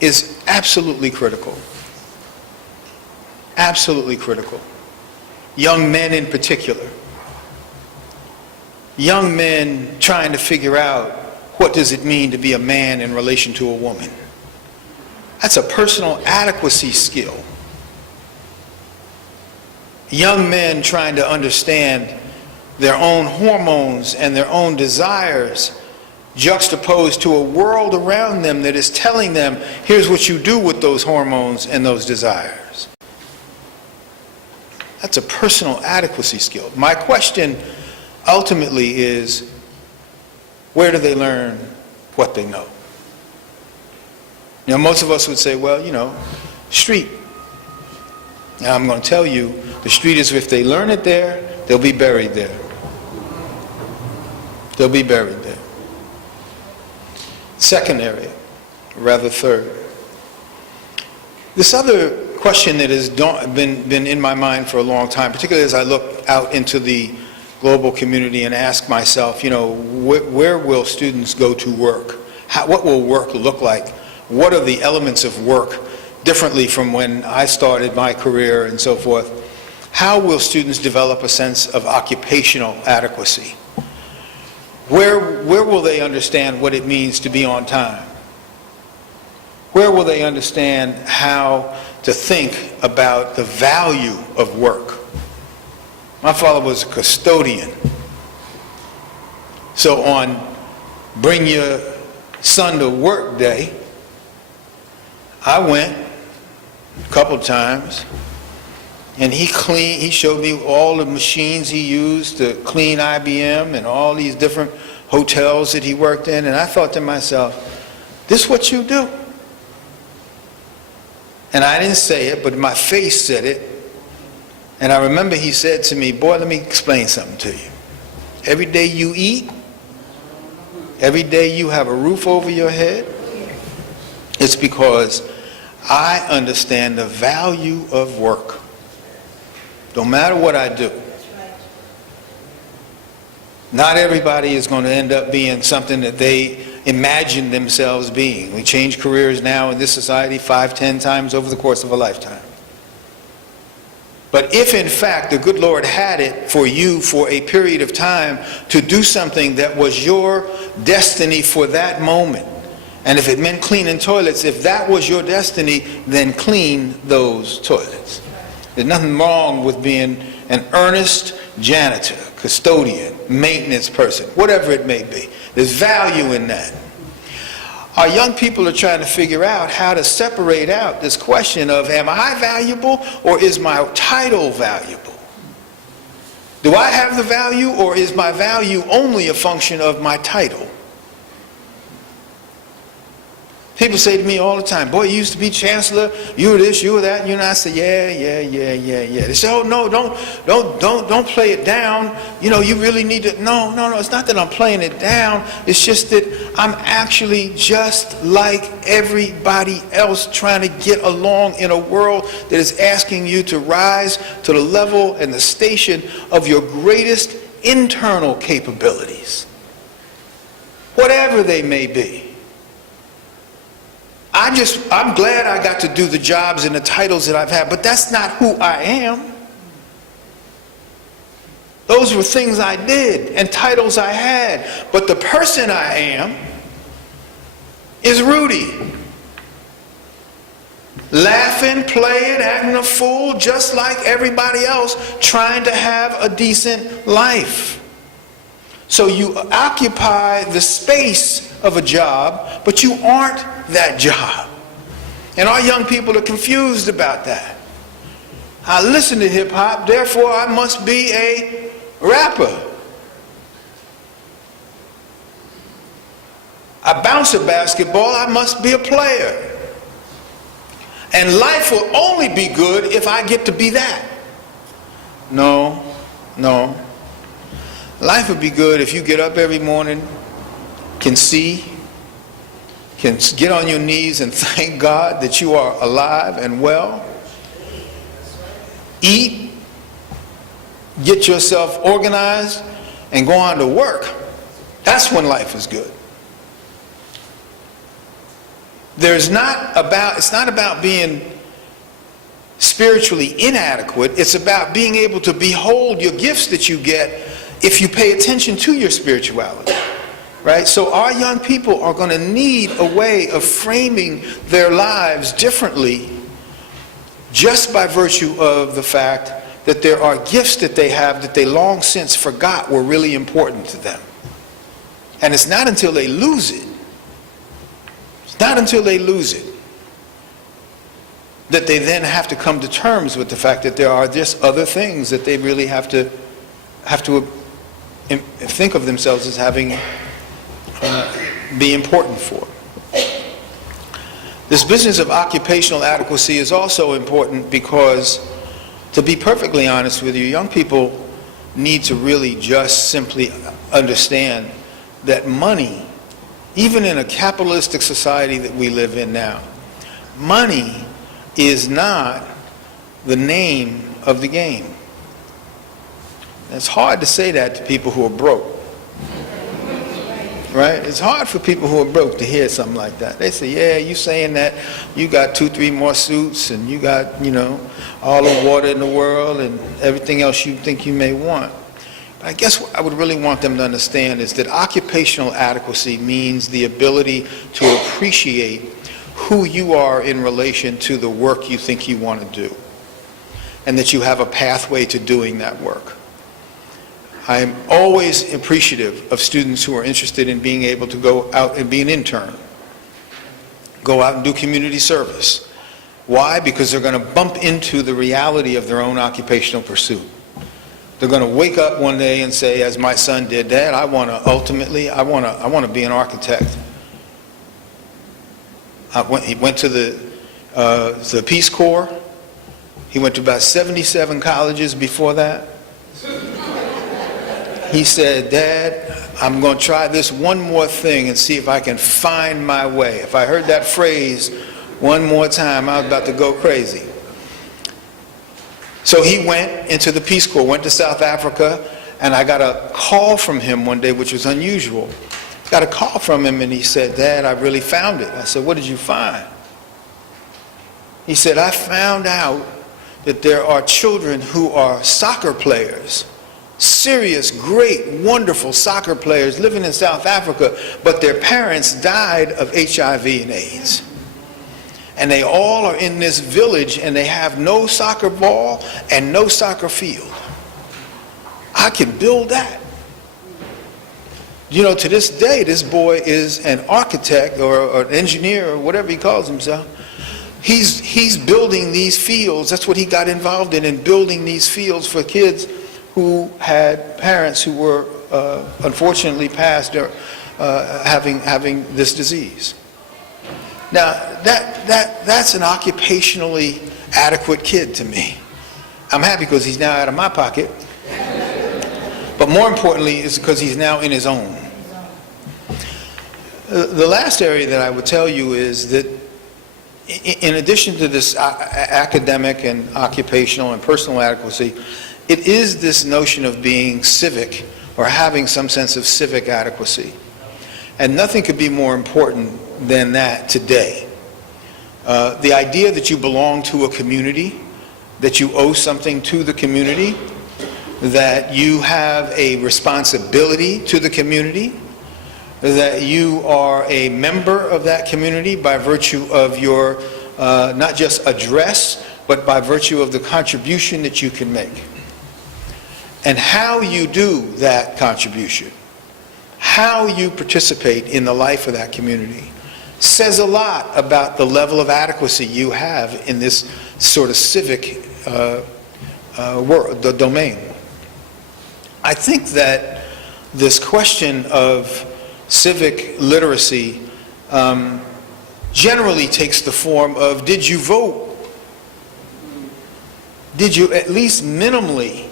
is absolutely critical. Absolutely critical. Young men in particular. Young men trying to figure out what does it mean to be a man in relation to a woman. That's a personal adequacy skill. Young men trying to understand their own hormones and their own desires juxtaposed to a world around them that is telling them, here's what you do with those hormones and those desires. That's a personal adequacy skill. My question ultimately is, where do they learn what they know? You know, most of us would say, well, you know, street. Now I'm going to tell you, the street is, if they learn it there, they'll be buried there. They'll be buried there. Second area, rather third. This other question that has been in my mind for a long time, particularly as I look out into the global community and ask myself, you know, where will students go to work? What will work look like? What are the elements of work differently from when I started my career and so forth? How will students develop a sense of occupational adequacy? Where will they understand what it means to be on time? Where will they understand how to think about the value of work? My father was a custodian. So on bring your son to work day, I went a couple times, and he showed me all the machines he used to clean IBM and all these different hotels that he worked in, and I thought to myself, this is what you do? And I didn't say it, but my face said it. And I remember he said to me, boy, let me explain something to you. Every day you eat, every day you have a roof over your head, it's because I understand the value of work. No matter what I do. Not everybody is going to end up being something that they imagine themselves being. We change careers now in this society 5, 10 times over the course of a lifetime. But if in fact the good Lord had it for you for a period of time to do something that was your destiny for that moment, and if it meant cleaning toilets, if that was your destiny, then clean those toilets. There's nothing wrong with being an earnest janitor, custodian, maintenance person, whatever it may be. There's value in that. Our young people are trying to figure out how to separate out this question of, am I valuable or is my title valuable? Do I have the value or is my value only a function of my title? People say to me all the time, boy, you used to be chancellor, you were this, you were that, you know. I say, yeah. They say, oh no, don't play it down. You know, you really need to. No, it's not that I'm playing it down. It's just that I'm actually just like everybody else trying to get along in a world that is asking you to rise to the level and the station of your greatest internal capabilities, whatever they may be. I'm glad I got to do the jobs and the titles that I've had, but that's not who I am. Those were things I did and titles I had. But the person I am is Rudy. Laughing, playing, acting a fool, just like everybody else, trying to have a decent life. So you occupy the space of a job, but you aren't that job. And our young people are confused about that. I listen to hip hop, therefore I must be a rapper. I bounce a basketball, I must be a player. And life will only be good if I get to be that. No. Life would be good if you get up every morning, can see, can get on your knees and thank God that you are alive and well, eat, get yourself organized, and go on to work. That's when life is good. It's not about being spiritually inadequate. It's about being able to behold your gifts that you get if you pay attention to your spirituality. Right? So our young people are going to need a way of framing their lives differently just by virtue of the fact that there are gifts that they have that they long since forgot were really important to them. And it's not until they lose it, that they then have to come to terms with the fact that there are just other things that they really have to think of themselves as having be important for. This business of occupational adequacy is also important because, to be perfectly honest with you, young people need to really just simply understand that money, even in a capitalistic society that we live in now, money is not the name of the game. It's hard to say that to people who are broke. Right? It's hard for people who are broke to hear something like that. They say, yeah, you saying that you got 2, 3 more suits and you got, all the water in the world and everything else you think you may want. But I guess what I would really want them to understand is that occupational adequacy means the ability to appreciate who you are in relation to the work you think you want to do, and that you have a pathway to doing that work. I am always appreciative of students who are interested in being able to go out and be an intern, go out and do community service. Why? Because they're going to bump into the reality of their own occupational pursuit. They're going to wake up one day and say, as my son did, Dad, I want to be an architect. He went to the Peace Corps. He went to about 77 colleges before that. He said, Dad, I'm going to try this one more thing and see if I can find my way. If I heard that phrase one more time, I was about to go crazy. So he went into the Peace Corps, went to South Africa, And I got a call from him one day, which was unusual. Got a call from him, and he said, "Dad, I really found it." I said, "What did you find?" He said, "I found out that there are children who are soccer players, serious, great, wonderful soccer players living in South Africa, but their parents died of HIV and AIDS. And they all are in this village, and they have no soccer ball and no soccer field. I can build that." You know, to this day, this boy is an architect or an engineer or whatever he calls himself. He's building these fields. That's what he got involved in building these fields for kids who had parents who were unfortunately passed or having this disease. Now, that's an occupationally adequate kid to me. I'm happy because he's now out of my pocket. But more importantly, is because he's now in his own. The last area that I would tell you is that in addition to this academic and occupational and personal adequacy, it is this notion of being civic or having some sense of civic adequacy. And nothing could be more important than that today. The idea that you belong to a community, that you owe something to the community, that you have a responsibility to the community, that you are a member of that community by virtue of your not just address, but by virtue of the contribution that you can make. And how you do that contribution, how you participate in the life of that community, says a lot about the level of adequacy you have in this sort of civic the domain. I think that this question of civic literacy generally takes the form of, did you vote? Did you at least minimally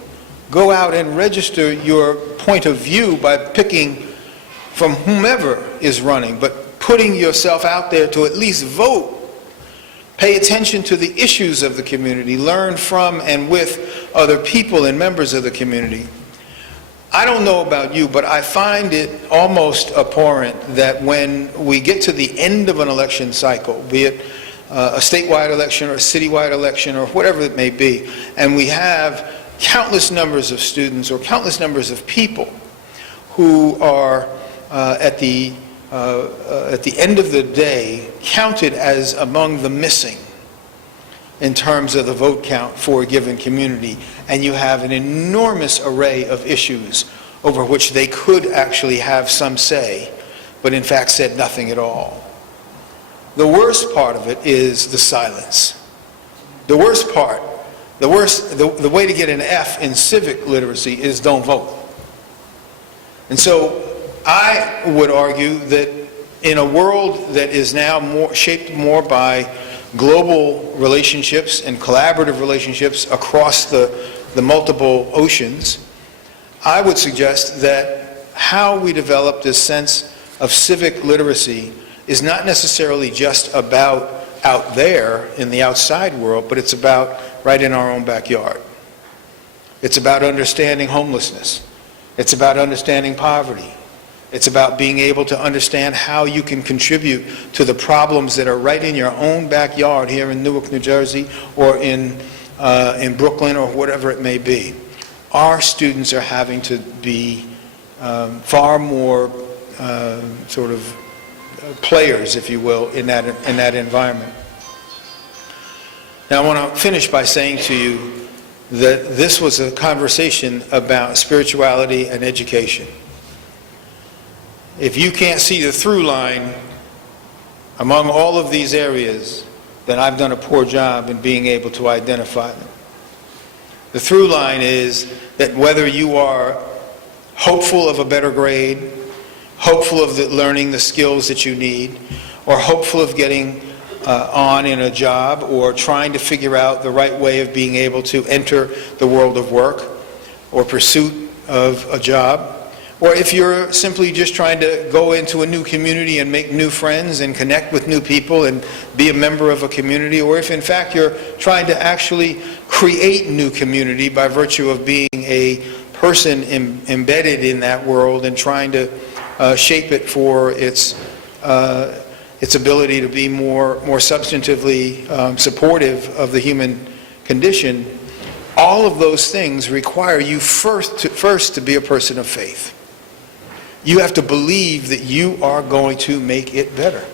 go out and register your point of view by picking from whomever is running, but putting yourself out there to at least vote? Pay attention to the issues of the community, learn from and with other people and members of the community. I don't know about you, but I find it almost abhorrent that when we get to the end of an election cycle, be it a statewide election or a citywide election or whatever it may be, and we have countless numbers of students or countless numbers of people who are at the end of the day counted as among the missing in terms of the vote count for a given community, and you have an enormous array of issues over which they could actually have some say, but in fact said nothing at all. The worst part of it is the silence. The worst part, the way to get an F in civic literacy is don't vote. And so I would argue that in a world that is now shaped more by global relationships and collaborative relationships across the multiple oceans, I would suggest that how we develop this sense of civic literacy is not necessarily just about out there in the outside world, but it's about right in our own backyard. It's about understanding homelessness. It's about understanding poverty. It's about being able to understand how you can contribute to the problems that are right in your own backyard here in Newark, New Jersey, or in Brooklyn, or whatever it may be. Our students are having to be far more sort of players, if you will, in that environment. Now, I want to finish by saying to you that this was a conversation about spirituality and education. If you can't see the through line among all of these areas, then I've done a poor job in being able to identify them. The through line is that whether you are hopeful of a better grade, hopeful of learning the skills that you need, or hopeful of getting on in a job, or trying to figure out the right way of being able to enter the world of work or pursuit of a job, or if you're simply just trying to go into a new community and make new friends and connect with new people and be a member of a community, or if in fact you're trying to actually create new community by virtue of being a person embedded in that world and trying to shape it for its ability to be more substantively supportive of the human condition, all of those things require you first to be a person of faith. You have to believe that you are going to make it better.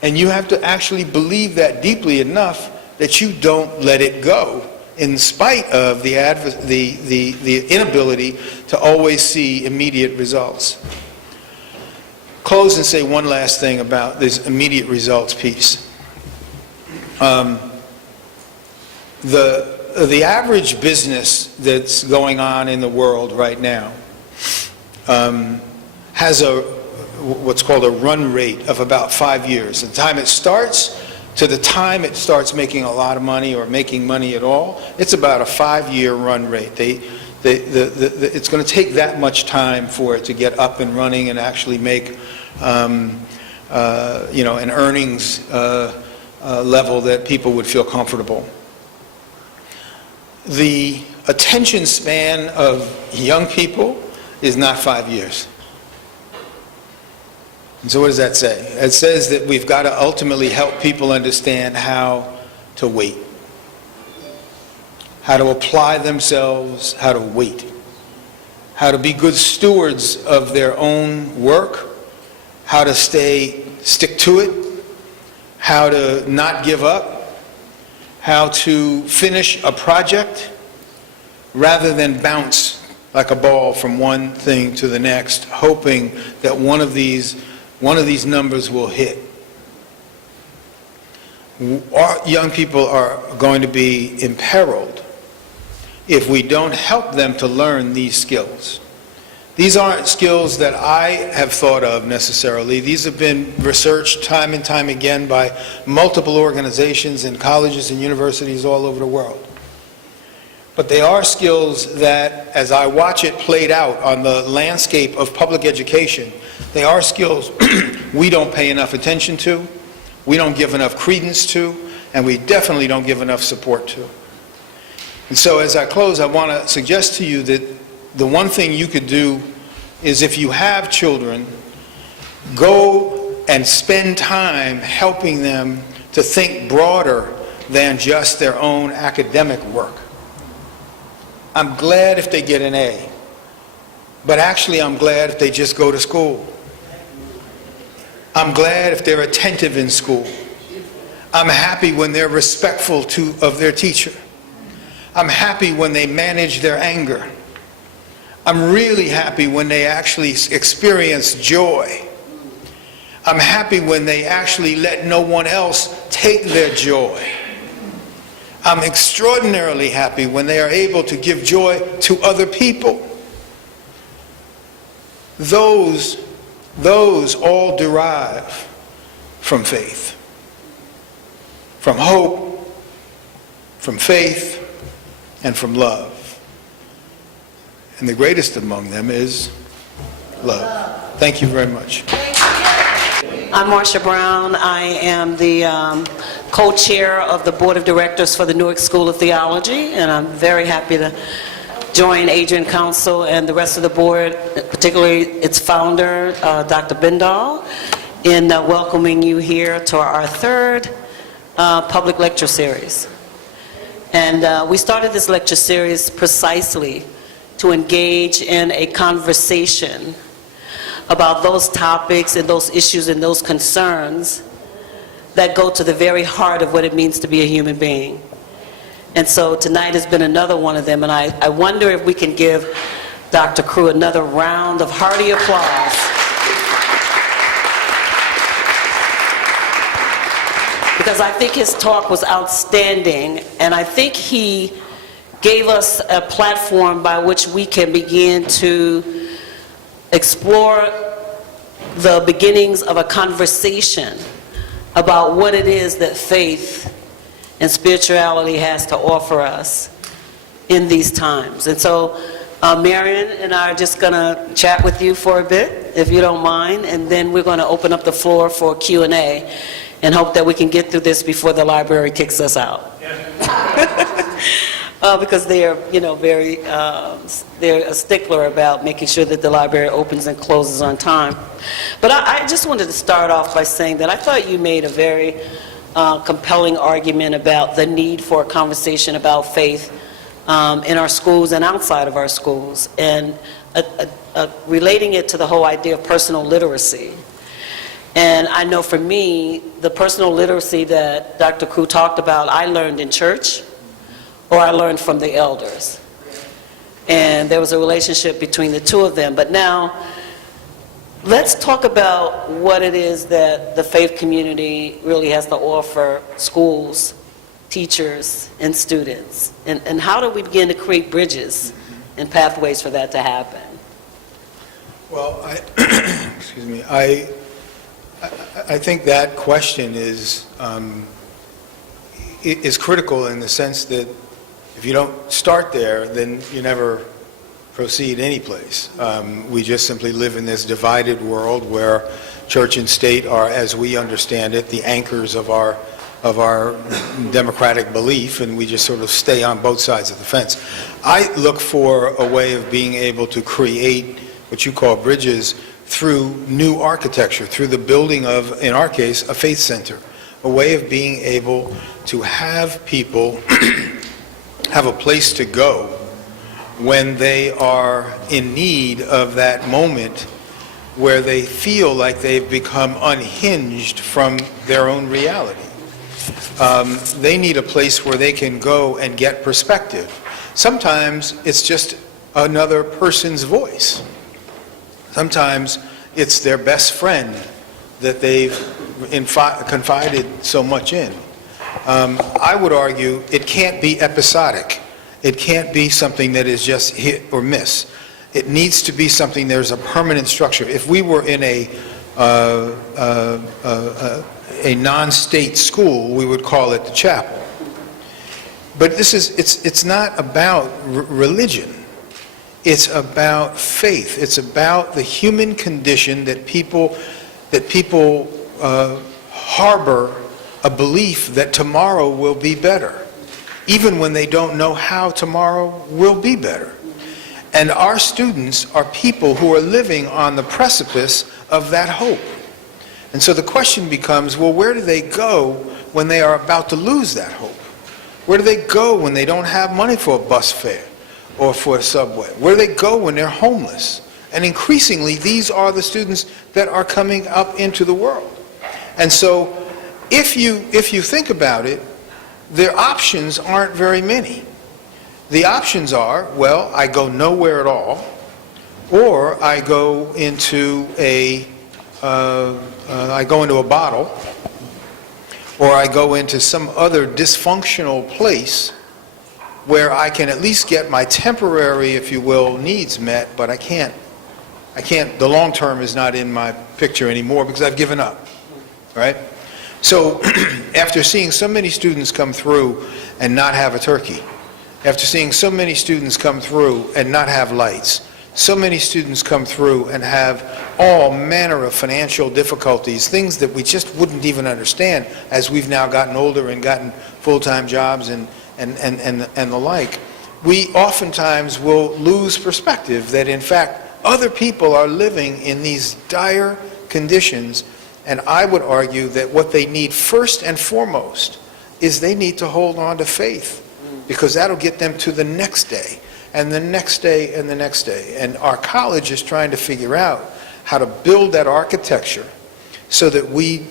And you have to actually believe that deeply enough that you don't let it go, in spite of the inability to always see immediate results. Close and say one last thing about this immediate results piece. The average business that's going on in the world right now has what's called a run rate of about 5 years. The time it starts to the time it starts making a lot of money or making money at all, it's about a 5-year run rate. It's going to take that much time for it to get up and running and actually make an earnings level that people would feel comfortable. The attention span of young people is not 5 years. And so what does that say? It says that we've got to ultimately help people understand how to wait, how to apply themselves, how to wait, how to be good stewards of their own work, how to stick to it, how to not give up, how to finish a project rather than bounce like a ball from one thing to the next, hoping that one of these numbers will hit. Our young people are going to be imperiled if we don't help them to learn these skills. These aren't skills that I have thought of necessarily. These have been researched time and time again by multiple organizations and colleges and universities all over the world. But they are skills that, as I watch it played out on the landscape of public education, they are skills we don't pay enough attention to, we don't give enough credence to, and we definitely don't give enough support to. And so as I close, I want to suggest to you that the one thing you could do is, if you have children, go and spend time helping them to think broader than just their own academic work. I'm glad if they get an A, but actually I'm glad if they just go to school. I'm glad if they're attentive in school. I'm happy when they're respectful of their teacher. I'm happy when they manage their anger. I'm really happy when they actually experience joy. I'm happy when they actually let no one else take their joy. I'm extraordinarily happy when they are able to give joy to other people. Those all derive from faith, from hope, from faith, and from love. And the greatest among them is love. Thank you very much. I'm Marsha Brown. I am the co-chair of the Board of Directors for the Newark School of Theology, and I'm very happy to join Adrian Council and the rest of the board, particularly its founder, Dr. Bindall, in welcoming you here to our third public lecture series. And we started this lecture series precisely to engage in a conversation about those topics and those issues and those concerns that go to the very heart of what it means to be a human being. And so tonight has been another one of them, and I wonder if we can give Dr. Crew another round of hearty applause. Because I think his talk was outstanding, and I think he gave us a platform by which we can begin to explore the beginnings of a conversation about what it is that faith and spirituality has to offer us in these times. And so Marion and I are just going to chat with you for a bit, if you don't mind, and then we're going to open up the floor for Q&A and hope that we can get through this before the library kicks us out. because they're, they're a stickler about making sure that the library opens and closes on time. But I just wanted to start off by saying that I thought you made a very compelling argument about the need for a conversation about faith in our schools and outside of our schools, and relating it to the whole idea of personal literacy. And I know for me, the personal literacy that Dr. Crew talked about, I learned in church, or I learned from the elders. And there was a relationship between the two of them. But now, let's talk about what it is that the faith community really has to offer schools, teachers, and students. And how do we begin to create bridges and pathways for that to happen? Well, excuse me, I think that question is critical in the sense that if you don't start there, then you never proceed anyplace. We just simply live in this divided world where church and state are, as we understand it, the anchors of our democratic belief, and we just sort of stay on both sides of the fence. I look for a way of being able to create what you call bridges through new architecture, through the building of, in our case, a faith center, a way of being able to have people have a place to go when they are in need of that moment where they feel like they've become unhinged from their own reality. They need a place where they can go and get perspective. Sometimes it's just another person's voice. Sometimes it's their best friend that they've confided so much in. I would argue it can't be episodic. It can't be something that is just hit or miss. It needs to be something there's a permanent structure. If we were in a non-state school, we would call it the chapel. But it's not about religion. It's about faith. It's about the human condition that people harbor a belief that tomorrow will be better, even when they don't know how tomorrow will be better. And our students are people who are living on the precipice of that hope. And so the question becomes, well, where do they go when they are about to lose that hope? Where do they go when they don't have money for a bus fare or for a subway? Where do they go when they're homeless? And increasingly, these are the students that are coming up into the world. And so if you think about it, their options aren't very many. The options are, well, I go nowhere at all, or I go into a bottle, or I go into some other dysfunctional place where I can at least get my temporary, if you will, needs met, but I can't, the long term is not in my picture anymore because I've given up, right? So after seeing so many students come through and not have a turkey, after seeing so many students come through and not have lights, so many students come through and have all manner of financial difficulties, things that we just wouldn't even understand as we've now gotten older and gotten full-time jobs and the like, we oftentimes will lose perspective that in fact other people are living in these dire conditions. And I would argue that what they need first and foremost is they need to hold on to faith, because that'll get them to the next day and the next day and the next day. And our college is trying to figure out how to build that architecture so that we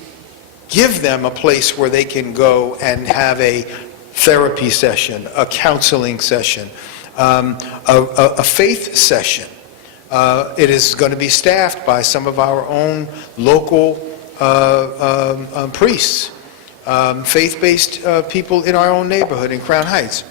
give them a place where they can go and have a therapy session, a counseling session, a faith session. It is going to be staffed by some of our own local priests, faith-based people in our own neighborhood in Crown Heights.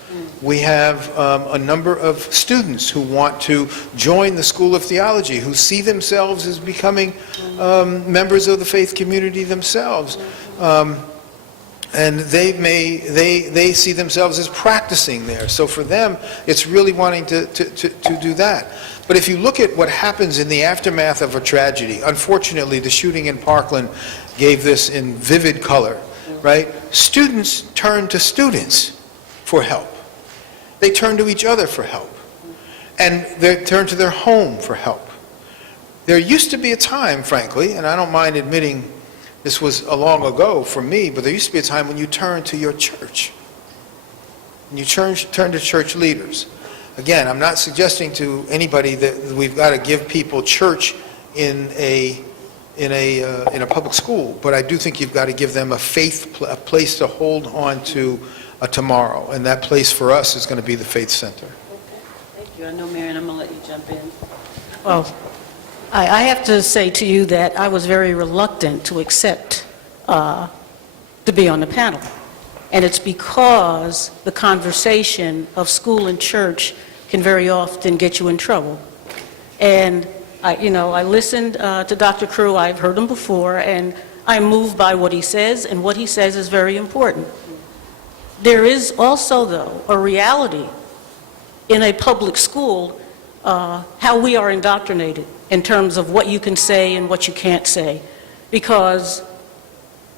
We have a number of students who want to join the School of Theology, who see themselves as becoming members of the faith community themselves. And they see themselves as practicing there. So for them, it's really wanting to do that. But if you look at what happens in the aftermath of a tragedy, unfortunately, the shooting in Parkland gave this in vivid color, right? Students turn to students for help. they turn to each other for help. And they turn to their home for help. There used to be a time, frankly, and I don't mind admitting this was a long ago for me, but there used to be a time when you turned to your church. And you turn to church leaders. Again, I'm not suggesting to anybody that we've got to give people church in a public school, but I do think you've got to give them a place to hold on to tomorrow, and that place for us is going to be the Faith Center. Thank you. I know, Marion, I'm going to let you jump in. Well, I have to say to you that I was very reluctant to accept to be on the panel. And it's because the conversation of school and church can very often get you in trouble. And I listened to Dr. Crew. I've heard him before, and I'm moved by what he says, and what he says is very important. There is also, though, a reality in a public school how we are indoctrinated in terms of what you can say and what you can't say, because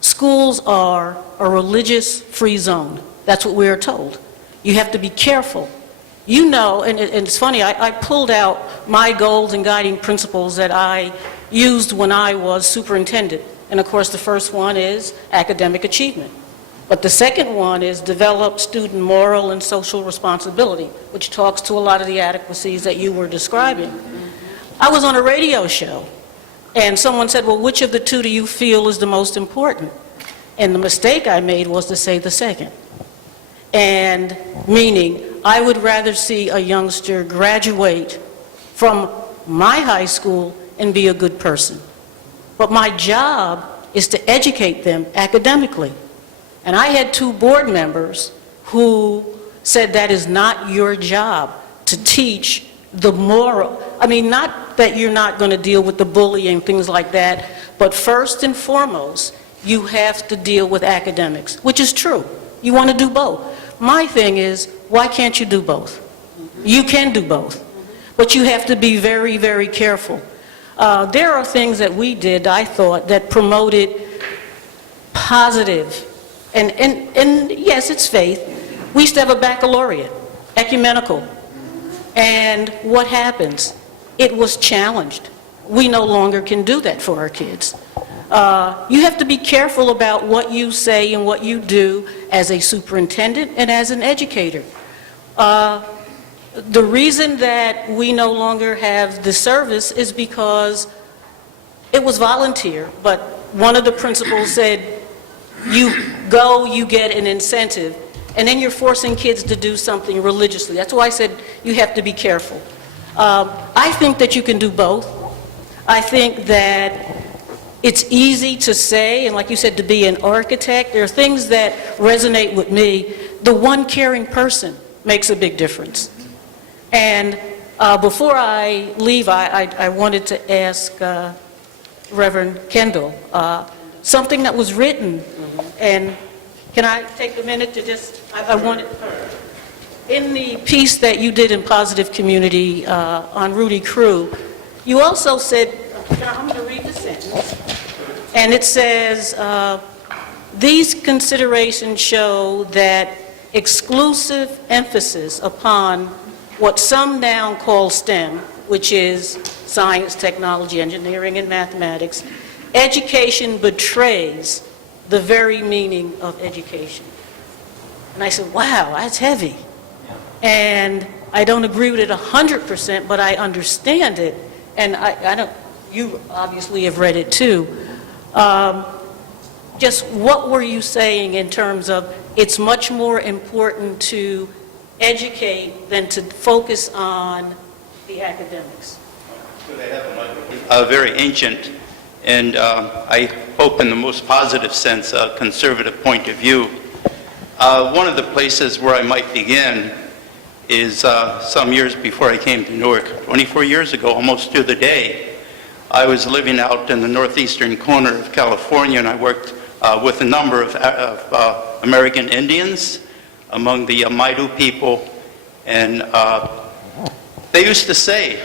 schools are a religious-free zone. That's what we are told. You have to be careful. You know, and it's funny, I pulled out my goals and guiding principles that I used when I was superintendent. And of course, the first one is academic achievement. But the second one is develop student moral and social responsibility, which talks to a lot of the adequacies that you were describing. I was on a radio show, and someone said, well, which of the two do you feel is the most important? And the mistake I made was to say the second. And meaning, I would rather see a youngster graduate from my high school and be a good person. But my job is to educate them academically. And I had 2 board members who said that is not your job to teach the moral. I mean, not that you're not going to deal with the bullying, things like that, but first and foremost, you have to deal with academics, which is true. You want to do both. My thing is, why can't you do both? You can do both, but you have to be very, very careful. There are things that we did, I thought, that promoted positive, and yes, it's faith. We used to have a baccalaureate, ecumenical. And what happens? It was challenged. We no longer can do that for our kids. You have to be careful about what you say and what you do as a superintendent and as an educator. The reason that we no longer have the service is because it was volunteer, but one of the principals said, you go, you get an incentive, and then you're forcing kids to do something religiously. That's why I said you have to be careful. I think that you can do both. I think that it's easy to say, and like you said, to be an architect. There are things that resonate with me. The one caring person makes a big difference. And before I leave, I wanted to ask Reverend Kendall something that was written, and can I take a minute to just, I wanted, in the piece that you did in Positive Community on Rudy Crew, you also said, I'm going to read the sentence, and it says, these considerations show that exclusive emphasis upon what some now call STEM, which is science, technology, engineering, and mathematics, education betrays the very meaning of education. And I said, wow, that's heavy. And I don't agree with it 100%, but I understand it. And I don't, you obviously have read it too. Just what were you saying in terms of it's much more important to educate than to focus on the academics? Very ancient, and I hope in the most positive sense, a conservative point of view. One of the places where I might begin is some years before I came to Newark, 24 years ago, almost to the day, I was living out in the northeastern corner of California, and I worked with a number of American Indians, among the Maidu people, and they used to say,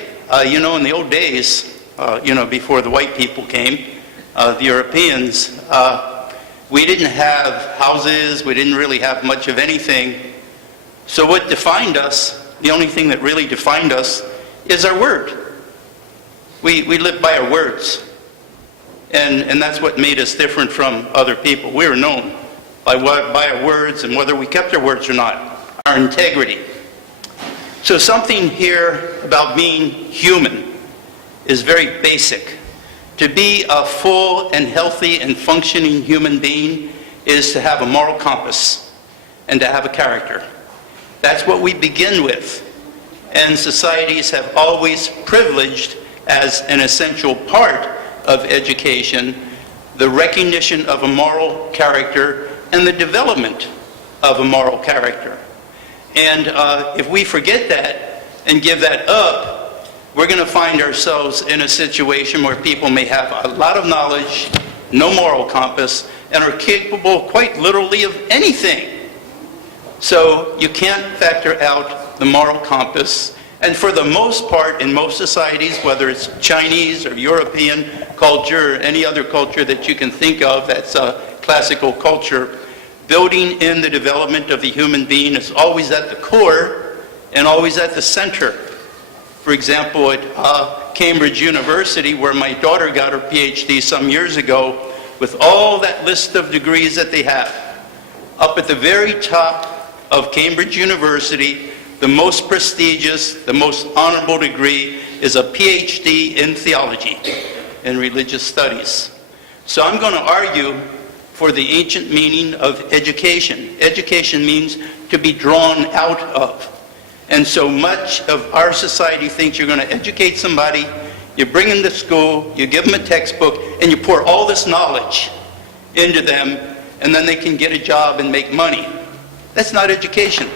in the old days, before the white people came, the Europeans, we didn't have houses, we didn't really have much of anything, So what defined us, the only thing that really defined us, is our word. We live by our words. And that's what made us different from other people. We were known by our words, and whether we kept our words or not, our integrity. So something here about being human is very basic. To be a full and healthy and functioning human being is to have a moral compass and to have a character. That's what we begin with. And societies have always privileged as an essential part of education the recognition of a moral character and the development of a moral character. And if we forget that and give that up, we're going to find ourselves in a situation where people may have a lot of knowledge, no moral compass, and are capable quite literally of anything. So you can't factor out the moral compass. And for the most part, in most societies, whether it's Chinese or European culture or any other culture that you can think of that's a classical culture, building in the development of the human being is always at the core and always at the center. For example, at Cambridge University, where my daughter got her PhD some years ago, with all that list of degrees that they have, up at the very top of Cambridge University, the most prestigious, the most honorable degree is a PhD in theology and religious studies. So I'm going to argue for the ancient meaning of education. Education means to be drawn out of. And so much of our society thinks you're going to educate somebody, you bring them to school, you give them a textbook, and you pour all this knowledge into them, and then they can get a job and make money. That's not education.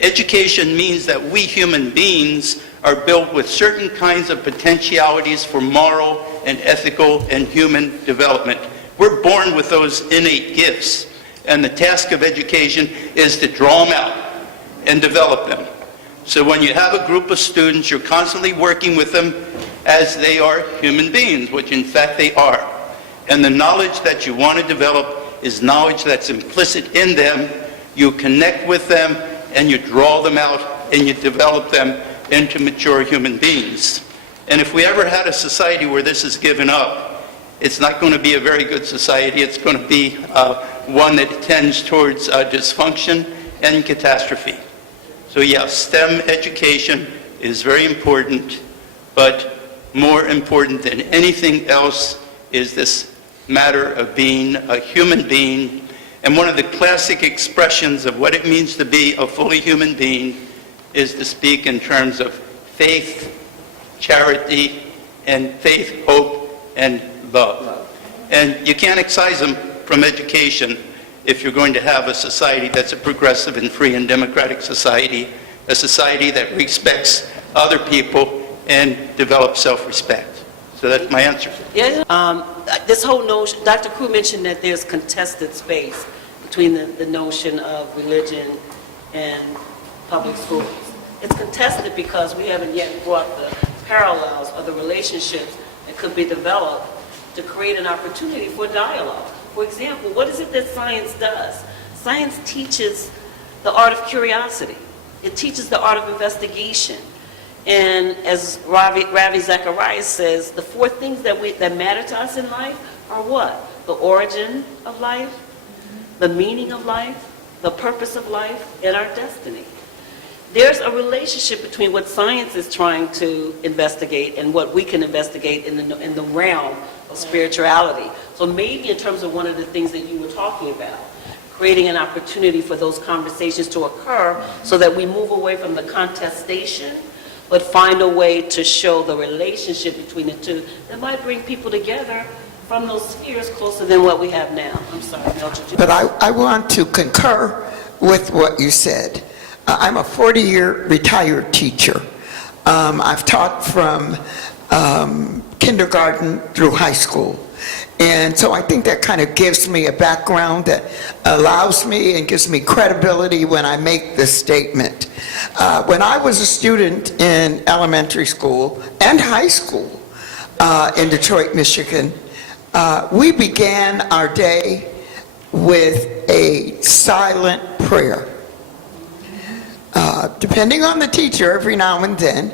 Education means that we human beings are built with certain kinds of potentialities for moral and ethical and human development. We're born with those innate gifts, and the task of education is to draw them out and develop them. So when you have a group of students, you're constantly working with them as they are human beings, which in fact they are. And the knowledge that you want to develop is knowledge that's implicit in them. You connect with them, and you draw them out, and you develop them into mature human beings. And if we ever had a society where this is given up, it's not going to be a very good society. It's going to be one that tends towards dysfunction and catastrophe. So yes, STEM education is very important, but more important than anything else is this matter of being a human being. And one of the classic expressions of what it means to be a fully human being is to speak in terms of faith, charity, and faith, hope, and love. And you can't excise them from education if you're going to have a society that's a progressive and free and democratic society, a society that respects other people and develops self-respect. So that's my answer. Yeah. This whole notion, Dr. Crew mentioned that there's contested space between the notion of religion and public schools. It's contested because we haven't yet brought the parallels of the relationships that could be developed to create an opportunity for dialogue. For example, what is it that science does? Science teaches the art of curiosity. It teaches the art of investigation. And as Ravi Zacharias says, the four things that matter to us in life are what? The origin of life, the meaning of life, the purpose of life, and our destiny. There's a relationship between what science is trying to investigate and what we can investigate in the realm of spirituality. So maybe in terms of one of the things that you were talking about, creating an opportunity for those conversations to occur so that we move away from the contestation, but find a way to show the relationship between the two that might bring people together from those spheres closer than what we have now. I'm sorry, Mildred. But I want to concur with what you said. I'm a 40-year retired teacher. I've taught from kindergarten through high school. And so I think that kind of gives me a background that allows me and gives me credibility when I make this statement. When I was a student in elementary school and high school in Detroit, Michigan, we began our day with a silent prayer. depending on the teacher, every now and then,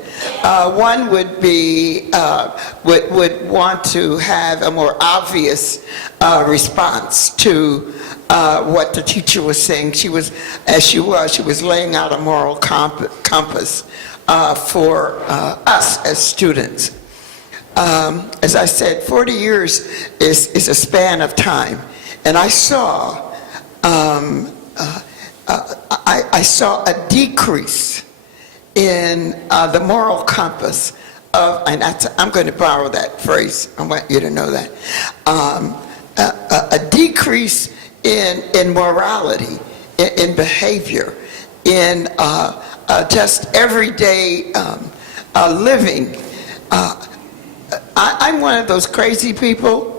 one would be, would want to have a more obvious response to what the teacher was saying. She was laying out a moral compass for us as students. As I said, 40 years is a span of time, and I saw I saw a decrease in the moral compass of, and I'm going to borrow that phrase, I want you to know that, a decrease in morality, in behavior, in just everyday living. I'm one of those crazy people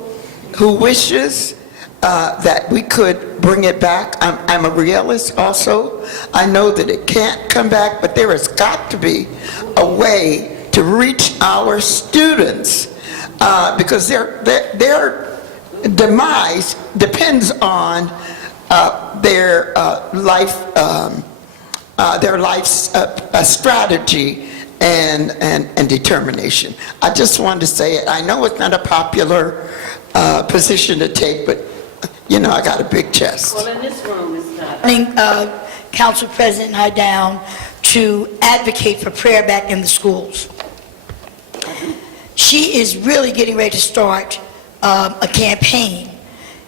who wishes that we could bring it back. I'm a realist also. I know that it can't come back, but there has got to be a way to reach our students because their demise depends on their life's strategy and determination. I just wanted to say it. I know it's not a popular position to take, but you know, I got a big chest. Well, in this room, it's not. Council President and I down to advocate for prayer back in the schools. She is really getting ready to start a campaign,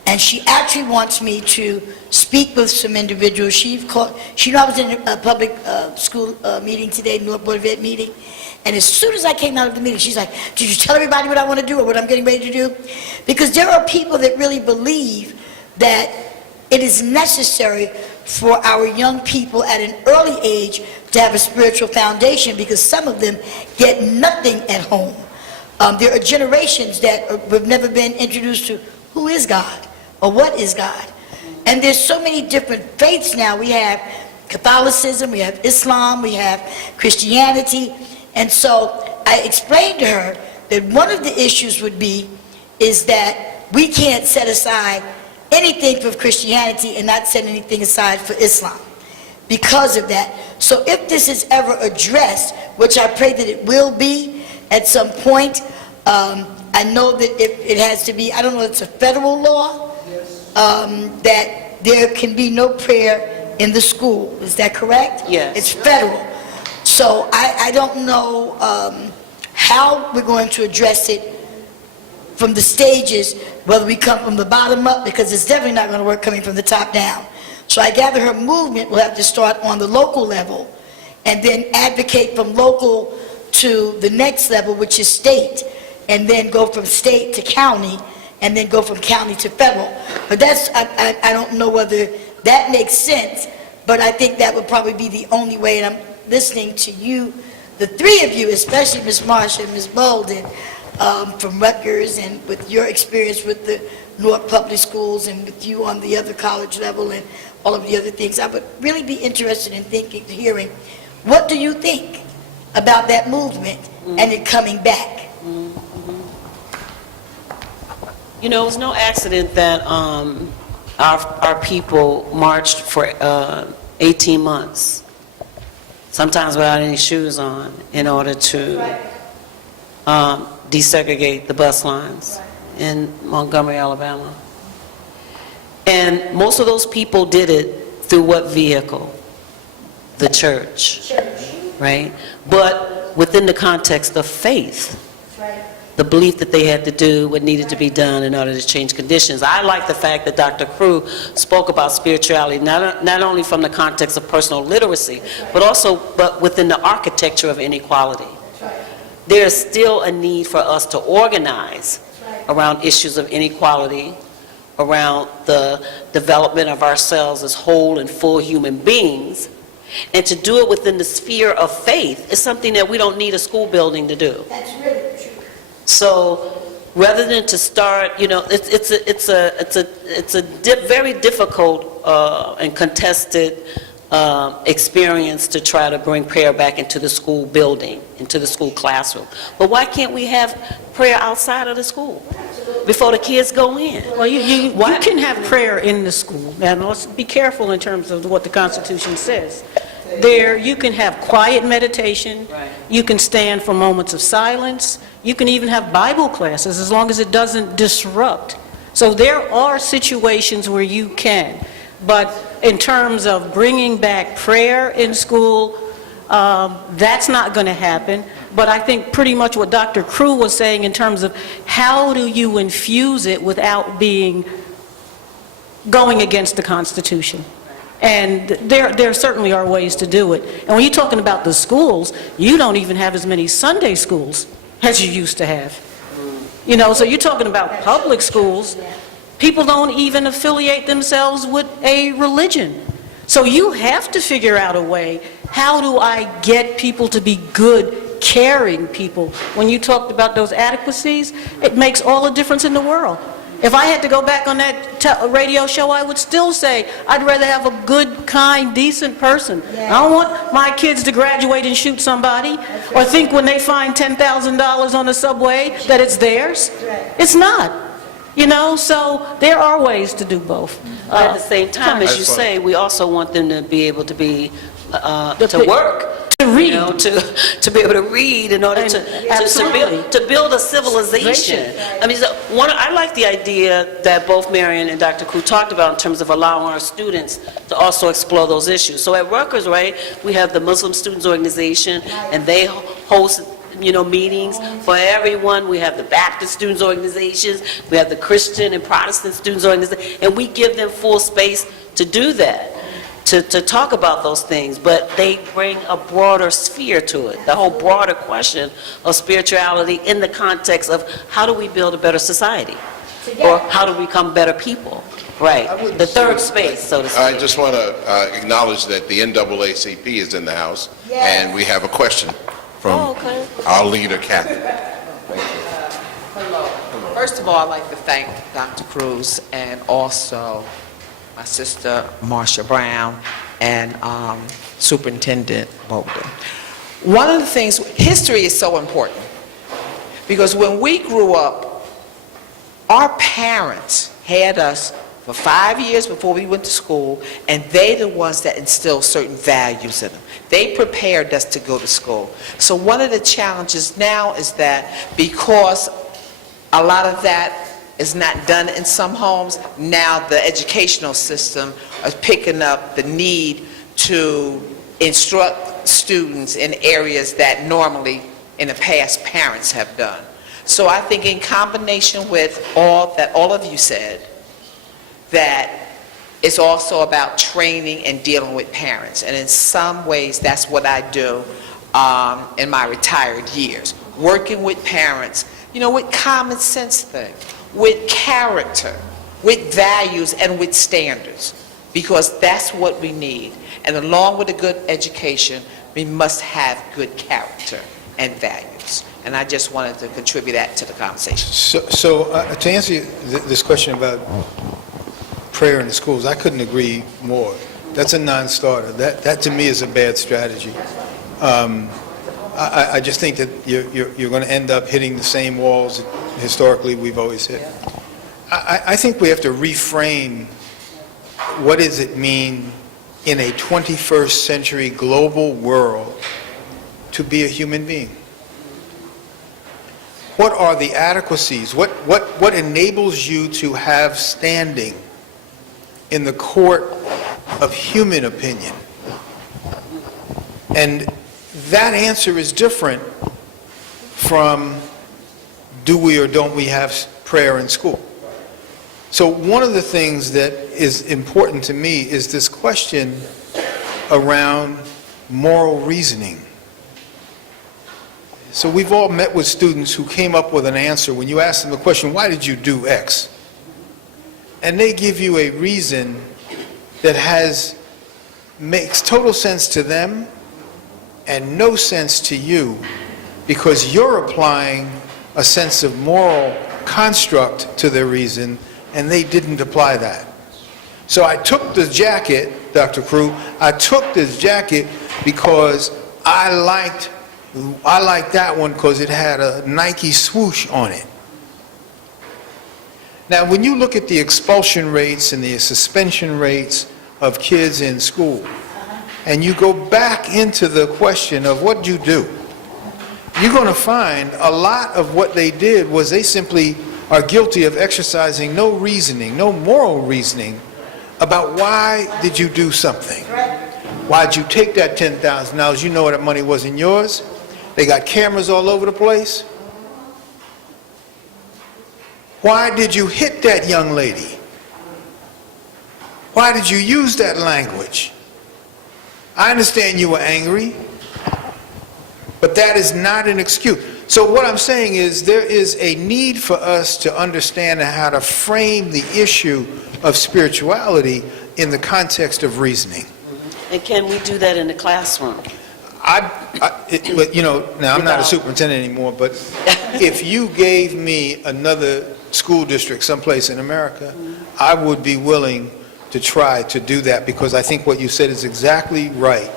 and she actually wants me to speak with some individuals. She knew I was in a public school meeting today, Newark Board of Ed meeting, and as soon as I came out of the meeting, she's like, did you tell everybody what I want to do or what I'm getting ready to do? Because there are people that really believe that it is necessary for our young people at an early age to have a spiritual foundation, because some of them get nothing at home. There are generations that have never been introduced to who is God or what is God. And there's so many different faiths now. We have Catholicism, we have Islam, we have Christianity. And so I explained to her that one of the issues would be is that we can't set aside anything for Christianity and not set anything aside for Islam because of that. So if this is ever addressed, which I pray that it will be at some point, I know that if it has to be, I don't know if it's a federal law, that there can be no prayer in the school. Is that correct? Yes. It's federal. So I don't know how we're going to address it from the stages, whether we come from the bottom up, because it's definitely not going to work coming from the top down. So I gather her movement will have to start on the local level and then advocate from local to the next level, which is state, and then go from state to county, and then go from county to federal. But that's, I don't know whether that makes sense, but I think that would probably be the only way, and I'm listening to you, the three of you, especially Ms. Marsha and Ms. Bolden, from Rutgers, and with your experience with the Newark Public Schools and with you on the other college level and all of the other things, I would really be interested in hearing, what do you think about that movement and it coming back? You know, it was no accident that our people marched for 18 months, sometimes without any shoes on, in order to desegregate the bus lines in Montgomery, Alabama. And most of those people did it through what vehicle? The church. Right? But within the context of faith, the belief that they had to do what needed to be done in order to change conditions. I like the fact that Dr. Crew spoke about spirituality, not only from the context of personal literacy, but within the architecture of inequality. There's still a need for us to organize around issues of inequality, around the development of ourselves as whole and full human beings, and to do it within the sphere of faith is something that we don't need a school building to do. That's really true. So rather than to start, you know, it's a very difficult and contested experience to try to bring prayer back into the school building, into the school classroom. But why can't we have prayer outside of the school before the kids go in? Well, you can have prayer in the school. Now, let's be careful in terms of what the Constitution says. There, you can have quiet meditation. Right. You can stand for moments of silence. You can even have Bible classes, as long as it doesn't disrupt. So there are situations where you can. But in terms of bringing back prayer in school, that's not going to happen. But I think pretty much what Dr. Crew was saying in terms of how do you infuse it without going against the Constitution. And there certainly are ways to do it. And when you're talking about the schools, you don't even have as many Sunday schools as you used to have. You know, so you're talking about public schools. People don't even affiliate themselves with a religion. So you have to figure out a way, how do I get people to be good, caring people? When you talked about those adequacies, it makes all the difference in the world. If I had to go back on that radio show, I would still say, I'd rather have a good, kind, decent person. I don't want my kids to graduate and shoot somebody, or think when they find $10,000 on the subway that it's theirs. It's not. You know, so there are ways to do both. But at the same time, as you say, we also want them to be able to be, to work. To read. You know, to be able to read in order to build a civilization. I mean, I like the idea that both Marion and Dr. Crew talked about in terms of allowing our students to also explore those issues. So at Rutgers, right, we have the Muslim Students Organization, and they host meetings for everyone. We have the Baptist Students Organizations, we have the Christian and Protestant Students Organizations, and we give them full space to do that, to talk about those things, but they bring a broader sphere to it, the whole broader question of spirituality in the context of how do we build a better society, or how do we become better people, right? The third space, so to speak. I just want to acknowledge that the NAACP is in the house, and we have a question from our leader, Kathy. Hello. First of all, I'd like to thank Dr. Cruz and also my sister, Marsha Brown, and Superintendent Bolden. One of the things, history is so important, because when we grew up, our parents had us for 5 years before we went to school, and they're the ones that instilled certain values in them. They prepared us to go to school. So one of the challenges now is that because a lot of that is not done in some homes, now the educational system is picking up the need to instruct students in areas that normally in the past parents have done. So I think in combination with all that all of you said, that it's also about training and dealing with parents. And in some ways, that's what I do in my retired years. Working with parents, with common sense things, with character, with values, and with standards. Because that's what we need. And along with a good education, we must have good character and values. And I just wanted to contribute that to the conversation. So to answer this question about prayer in the schools, I couldn't agree more. That's a non-starter. That to me is a bad strategy. I just think that you're going to end up hitting the same walls that historically we've always hit. I think we have to reframe what does it mean in a 21st century global world to be a human being. What are the adequacies? What enables you to have standing in the court of human opinion? And that answer is different from do we or don't we have prayer in school. So one of the things that is important to me is this question around moral reasoning. So we've all met with students who came up with an answer when you ask them the question, why did you do X? And they give you a reason that makes total sense to them and no sense to you, because you're applying a sense of moral construct to their reason and they didn't apply that. So I took this jacket, Dr. Crew, I took this jacket because I liked that one because it had a Nike swoosh on it. Now, when you look at the expulsion rates and the suspension rates of kids in school, and you go back into the question of what you do, you're going to find a lot of what they did was they simply are guilty of exercising no reasoning, no moral reasoning about why did you do something. Why'd you take that $10,000? You know that money wasn't yours. They got cameras all over the place. Why did you hit that young lady? Why did you use that language? I understand you were angry, but that is not an excuse. So what I'm saying is there is a need for us to understand how to frame the issue of spirituality in the context of reasoning. And can we do that in the classroom? You know, now I'm not a superintendent anymore, but if you gave me another school district someplace in America, I would be willing to try to do that, because I think what you said is exactly right.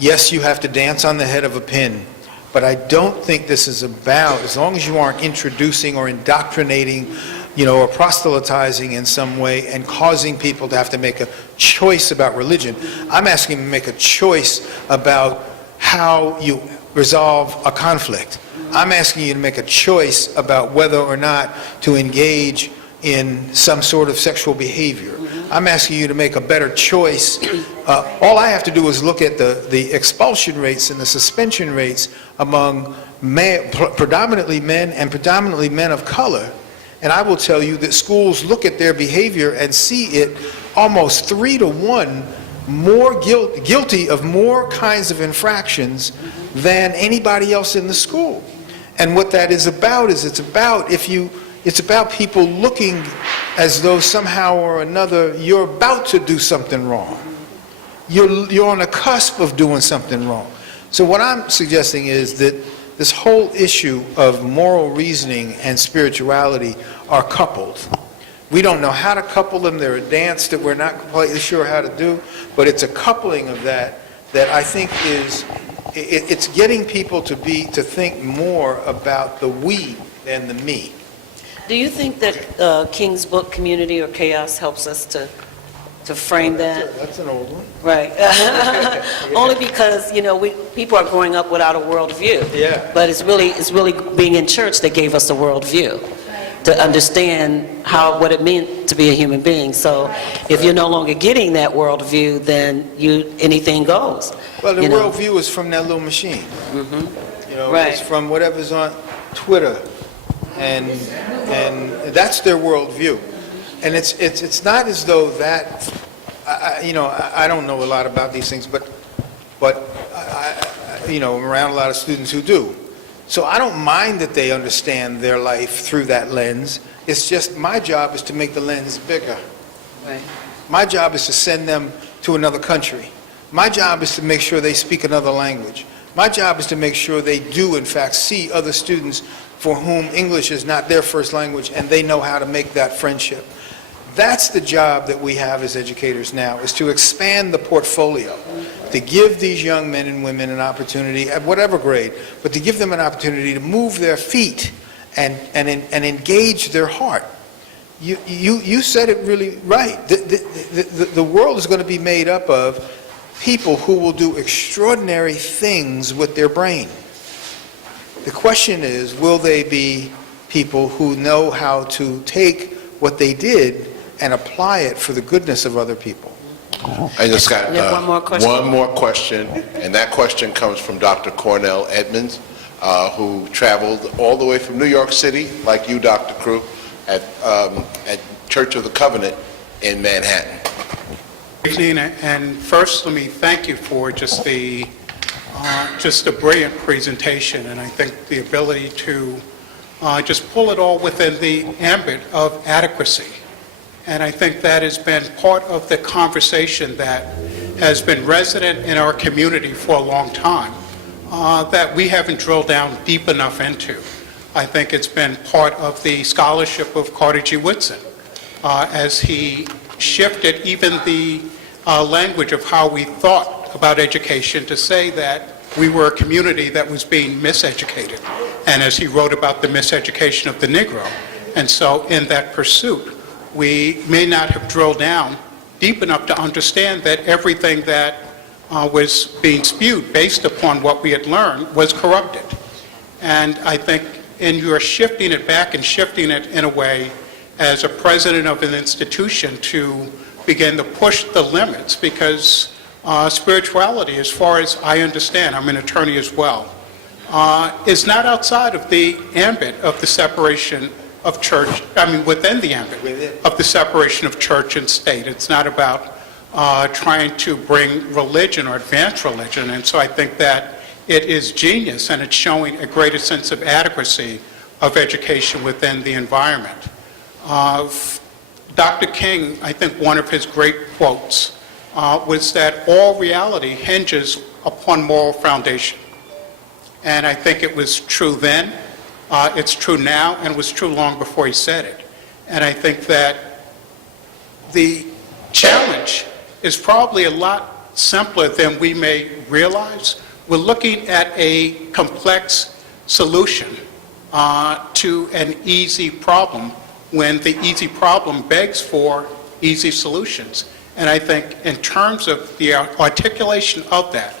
Yes, you have to dance on the head of a pin, but I don't think this is about, as long as you aren't introducing or indoctrinating, you know, or proselytizing in some way and causing people to have to make a choice about religion. I'm asking them to make a choice about how you resolve a conflict. I'm asking you to make a choice about whether or not to engage in some sort of sexual behavior. I'm asking you to make a better choice. All I have to do is look at the expulsion rates and the suspension rates among predominantly men and predominantly men of color, and I will tell you that schools look at their behavior and see it almost 3 to 1 more guilty of more kinds of infractions than anybody else in the school. And what that is about is it's about people looking as though somehow or another you're about to do something wrong. You're on the cusp of doing something wrong. So what I'm suggesting is that this whole issue of moral reasoning and spirituality are coupled. We don't know how to couple them. They're a dance that we're not completely sure how to do, but it's a coupling of that I think it's getting people to think more about the we than the me. Do you think that King's Book, Community or Chaos, helps us to frame that? That's an old one. Right. Only because, you know, people are growing up without a worldview. Yeah. But it's really being in church that gave us a worldview, to understand what it meant to be a human being. So if you're no longer getting that worldview, then anything goes. Well, the you know? worldview is from that little machine. Mm-hmm. You know, Right. it's from whatever's on Twitter, and that's their worldview. And it's not as though that, I don't know a lot about these things, but I'm around a lot of students who do. So I don't mind that they understand their life through that lens. It's just my job is to make the lens bigger. Right. My job is to send them to another country. My job is to make sure they speak another language. My job is to make sure they do, in fact, see other students for whom English is not their first language, and they know how to make that friendship. That's the job that we have as educators now, is to expand the portfolio, to give these young men and women an opportunity, at whatever grade, but to give them an opportunity to move their feet and engage their heart. You said it really right. The world is going to be made up of people who will do extraordinary things with their brain. The question is, will they be people who know how to take what they did and apply it for the goodness of other people? I just got one more question. one more question, and that question comes from Dr. Cornell Edmonds, who traveled all the way from New York City, like you, Dr. Crew, at Church of the Covenant in Manhattan. Good evening, and first let me thank you for just a brilliant presentation, and I think the ability to just pull it all within the ambit of adequacy. And I think that has been part of the conversation that has been resident in our community for a long time, that we haven't drilled down deep enough into. I think it's been part of the scholarship of Carter G. Woodson, as he shifted even the language of how we thought about education to say that we were a community that was being miseducated, and as he wrote about the miseducation of the Negro. And so in that pursuit, we may not have drilled down deep enough to understand that everything that was being spewed based upon what we had learned was corrupted. And I think you're shifting it back and shifting it in a way as a president of an institution to begin to push the limits, because spirituality, as far as I understand, I'm an attorney as well, is not outside of the ambit of the separation of church, within the ambit of the separation of church and state. It's not about trying to bring religion or advance religion. And so I think that it is genius, and it's showing a greater sense of adequacy of education within the environment. Dr. King, I think one of his great quotes was that all reality hinges upon moral foundation. And I think it was true then, it's true now, and it was true long before he said it. And I think that the challenge is probably a lot simpler than we may realize. We're looking at a complex solution to an easy problem, when the easy problem begs for easy solutions. And I think in terms of the articulation of that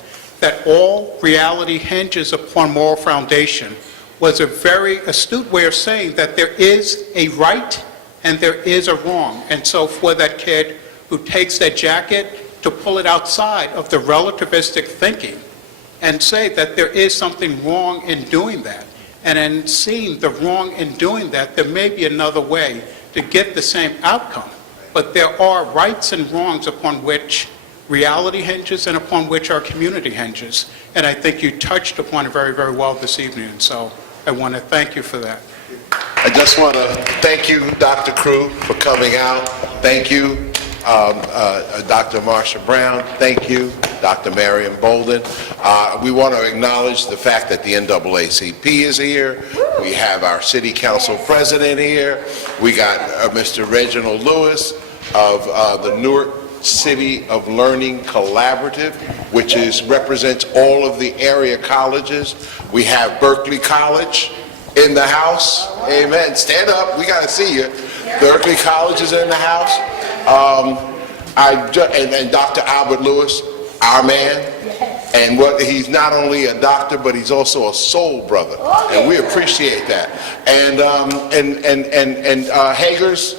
all reality hinges upon moral foundation, was a very astute way of saying that there is a right and there is a wrong. And so for that kid who takes that jacket, to pull it outside of the relativistic thinking and say that there is something wrong in doing that, and in seeing the wrong in doing that, there may be another way to get the same outcome. But there are rights and wrongs upon which reality hinges and upon which our community hinges. And I think you touched upon it very, very well this evening. And so I want to thank you for that. I just want to thank you, Dr. Crew, for coming out. Thank you, Dr. Marsha Brown. Thank you, Dr. Marion Bolden. We want to acknowledge the fact that the NAACP is here. We have our city council president here. We got Mr. Reginald Lewis of the Newark City of Learning Collaborative, which represents all of the area colleges. We have Berkeley College in the house. Amen. Stand up. We got to see you. Berkeley College is in the house. And Dr. Albert Lewis, our man. And he's not only a doctor, but he's also a soul brother, and we appreciate that. And Hager's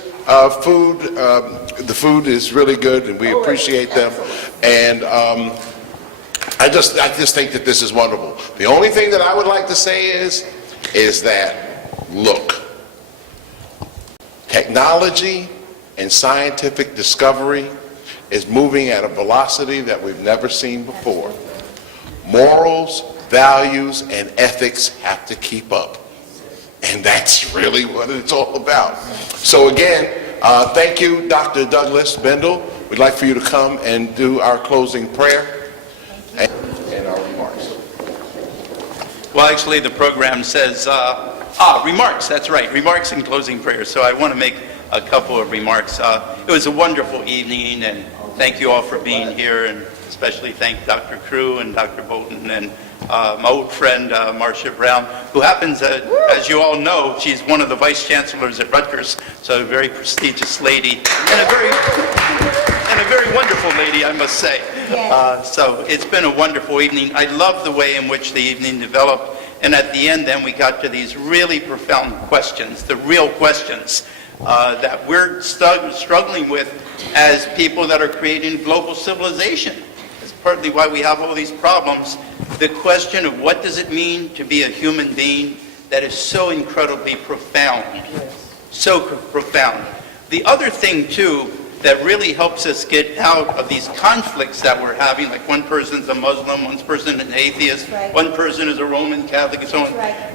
food, the food is really good, and we appreciate them. And I just think that this is wonderful. The only thing that I would like to say is that, look, technology and scientific discovery is moving at a velocity that we've never seen before. Morals, values, and ethics have to keep up. And that's really what it's all about. So again, thank you, Dr. Douglas Bendel. We'd like for you to come and do our closing prayer and our remarks. Well, actually, the program says, remarks, that's right, remarks and closing prayer. So I want to make a couple of remarks. It was a wonderful evening, and thank you all for being here, and especially thank Dr. Crew and Dr. Bolton and my old friend Marsha Brown, who happens, as you all know, she's one of the vice chancellors at Rutgers, so a very prestigious lady, and a very wonderful lady, I must say. So it's been a wonderful evening. I love the way in which the evening developed, and at the end then we got to these really profound questions, the real questions that we're struggling with as people that are creating global civilization. It's partly why we have all these problems. The question of what does it mean to be a human being, that is so incredibly profound. So profound. The other thing, too, that really helps us get out of these conflicts that we're having, like one person's a Muslim, one person's an atheist, one person is a Roman Catholic, and so on.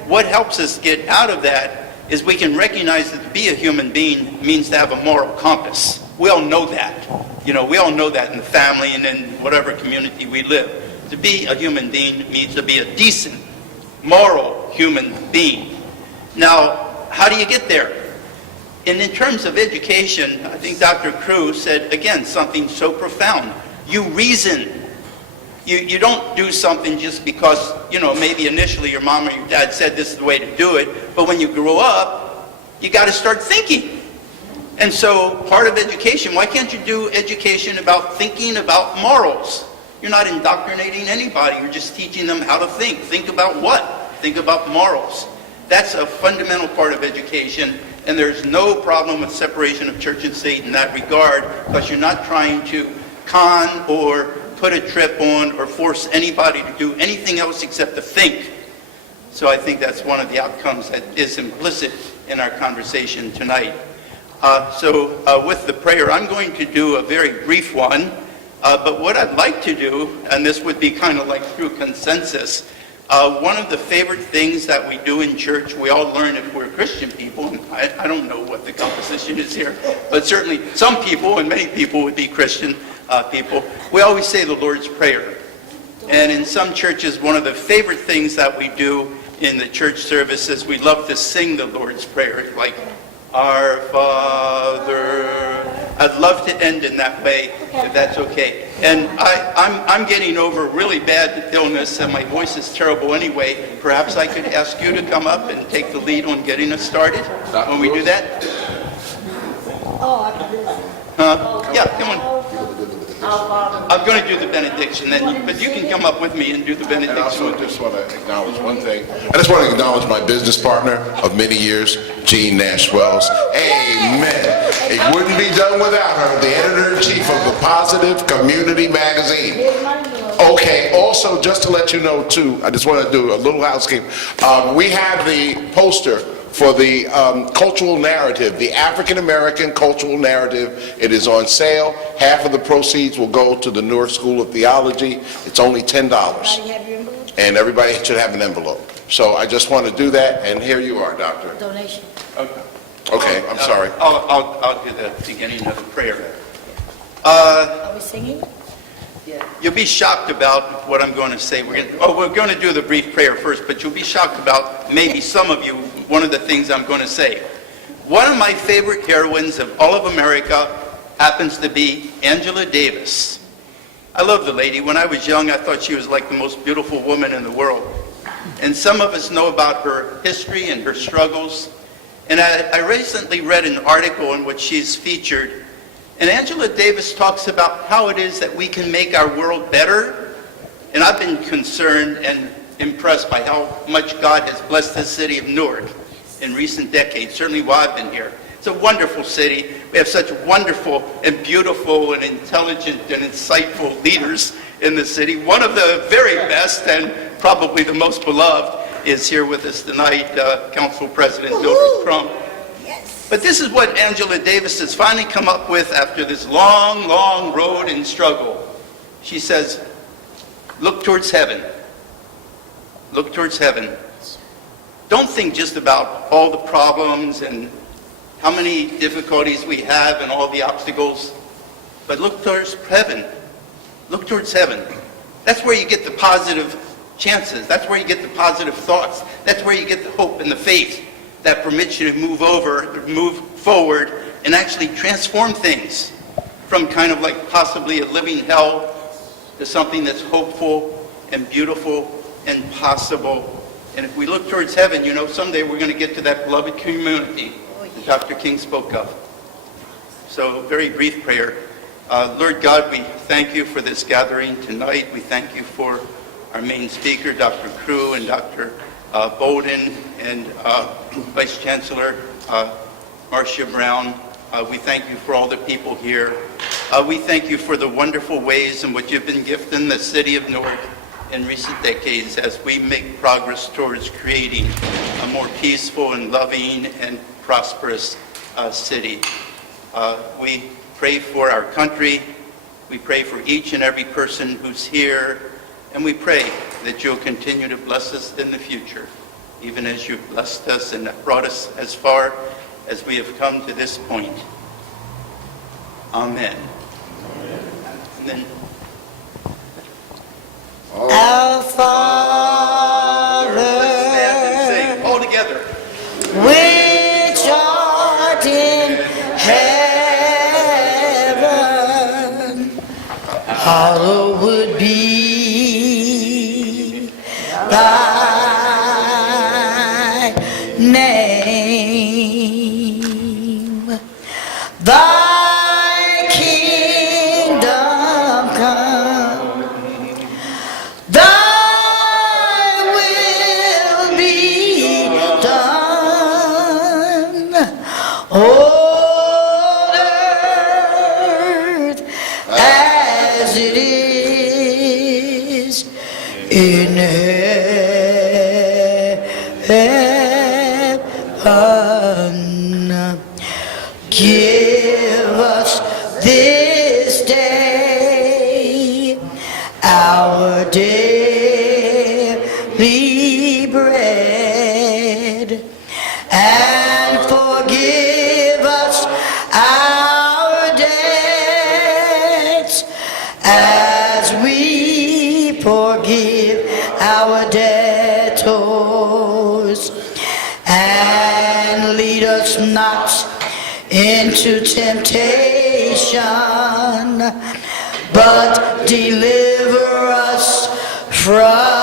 What helps us get out of that is we can recognize that to be a human being means to have a moral compass. We all know that. You know, we all know that in the family and in whatever community we live. To be a human being means to be a decent, moral human being. Now, how do you get there? And in terms of education, I think Dr. Crew said, again, something so profound. You reason. You don't do something just because, you know, maybe initially your mom or your dad said this is the way to do it, but when you grow up, you got to start thinking. And so part of education, why can't you do education about thinking about morals? You're not indoctrinating anybody. You're just teaching them how to think. Think about what? Think about morals. That's a fundamental part of education, and there's no problem with separation of church and state in that regard, because you're not trying to con or put a trip on or force anybody to do anything else except to think. So I think that's one of the outcomes that is implicit in our conversation tonight. With the prayer, I'm going to do a very brief one, but what I'd like to do, and this would be kind of like through consensus, one of the favorite things that we do in church, we all learn if we're Christian people, and I don't know what the composition is here, but certainly some people, and many people would be Christian people, we always say the Lord's Prayer. And in some churches, one of the favorite things that we do in the church services, we love to sing the Lord's Prayer, like, Our Father. I'd love to end in that way, if that's okay. And I'm getting over really bad illness, and my voice is terrible anyway. Perhaps I could ask you to come up and take the lead on getting us started when we do that? Oh, I can do that. Yeah, come on. I'm going to do the benediction, but you can come up with me and do the And I benediction. also just want to acknowledge one thing. I just want to acknowledge my business partner of many years, Jean Nash Wells. Amen. It wouldn't be done without her, the editor-in-chief of the Positive Community Magazine. Okay, also, just to let you know, too, I just want to do a little housekeeping. We have the poster for the cultural narrative, the African-American cultural narrative. It is on sale. Half of the proceeds will go to the Newark School of Theology. It's only $10. And everybody should have an envelope. So I just want to do that, and here you are, Doctor. Donation. Okay, I'm sorry. I'll do the beginning of the prayer. Are we singing? You'll be shocked about what I'm going to say. We're going to do the brief prayer first, but you'll be shocked about, maybe some of you, one of the things I'm going to say. One of my favorite heroines of all of America happens to be Angela Davis. I love the lady. When I was young, I thought she was like the most beautiful woman in the world. And some of us know about her history and her struggles. And I recently read an article in which she's featured. And Angela Davis talks about how it is that we can make our world better. And I've been concerned and impressed by how much God has blessed the city of Newark in recent decades, certainly while I've been here. It's a wonderful city. We have such wonderful and beautiful and intelligent and insightful leaders in the city. One of the very best and probably the most beloved is here with us tonight, Council President Mildred Crump. But this is what Angela Davis has finally come up with after this long, long road and struggle. She says, look towards heaven. Look towards heaven. Don't think just about all the problems and how many difficulties we have and all the obstacles, but look towards heaven. Look towards heaven. That's where you get the positive chances. That's where you get the positive thoughts. That's where you get the hope and the faith that permits you to move forward and actually transform things from kind of like possibly a living hell to something that's hopeful and beautiful and possible. And if we look towards heaven, you know, someday we're going to get to that beloved community that Dr. King spoke of. So, very brief prayer. Lord God, we thank you for this gathering tonight. We thank you for our main speaker, Dr. Crew, and Dr. Bowden, and Vice Chancellor Marcia Brown. We thank you for all the people here. We thank you for the wonderful ways in which you've been gifting the city of Newark in recent decades as we make progress towards creating a more peaceful and loving and prosperous city. We pray for our country. We pray for each and every person who's here. And we pray that you'll continue to bless us in the future, even as you've blessed us and brought us as far as we have come to this point. Amen. And then, Our Father, let's stand and sing all together. which art in heaven, hallowed be thy name. Thy kingdom come, as it is in heaven. Give us this day our daily bread, and forgive us our debts as we forgive our debtors. And lead us not into temptation, but deliver us from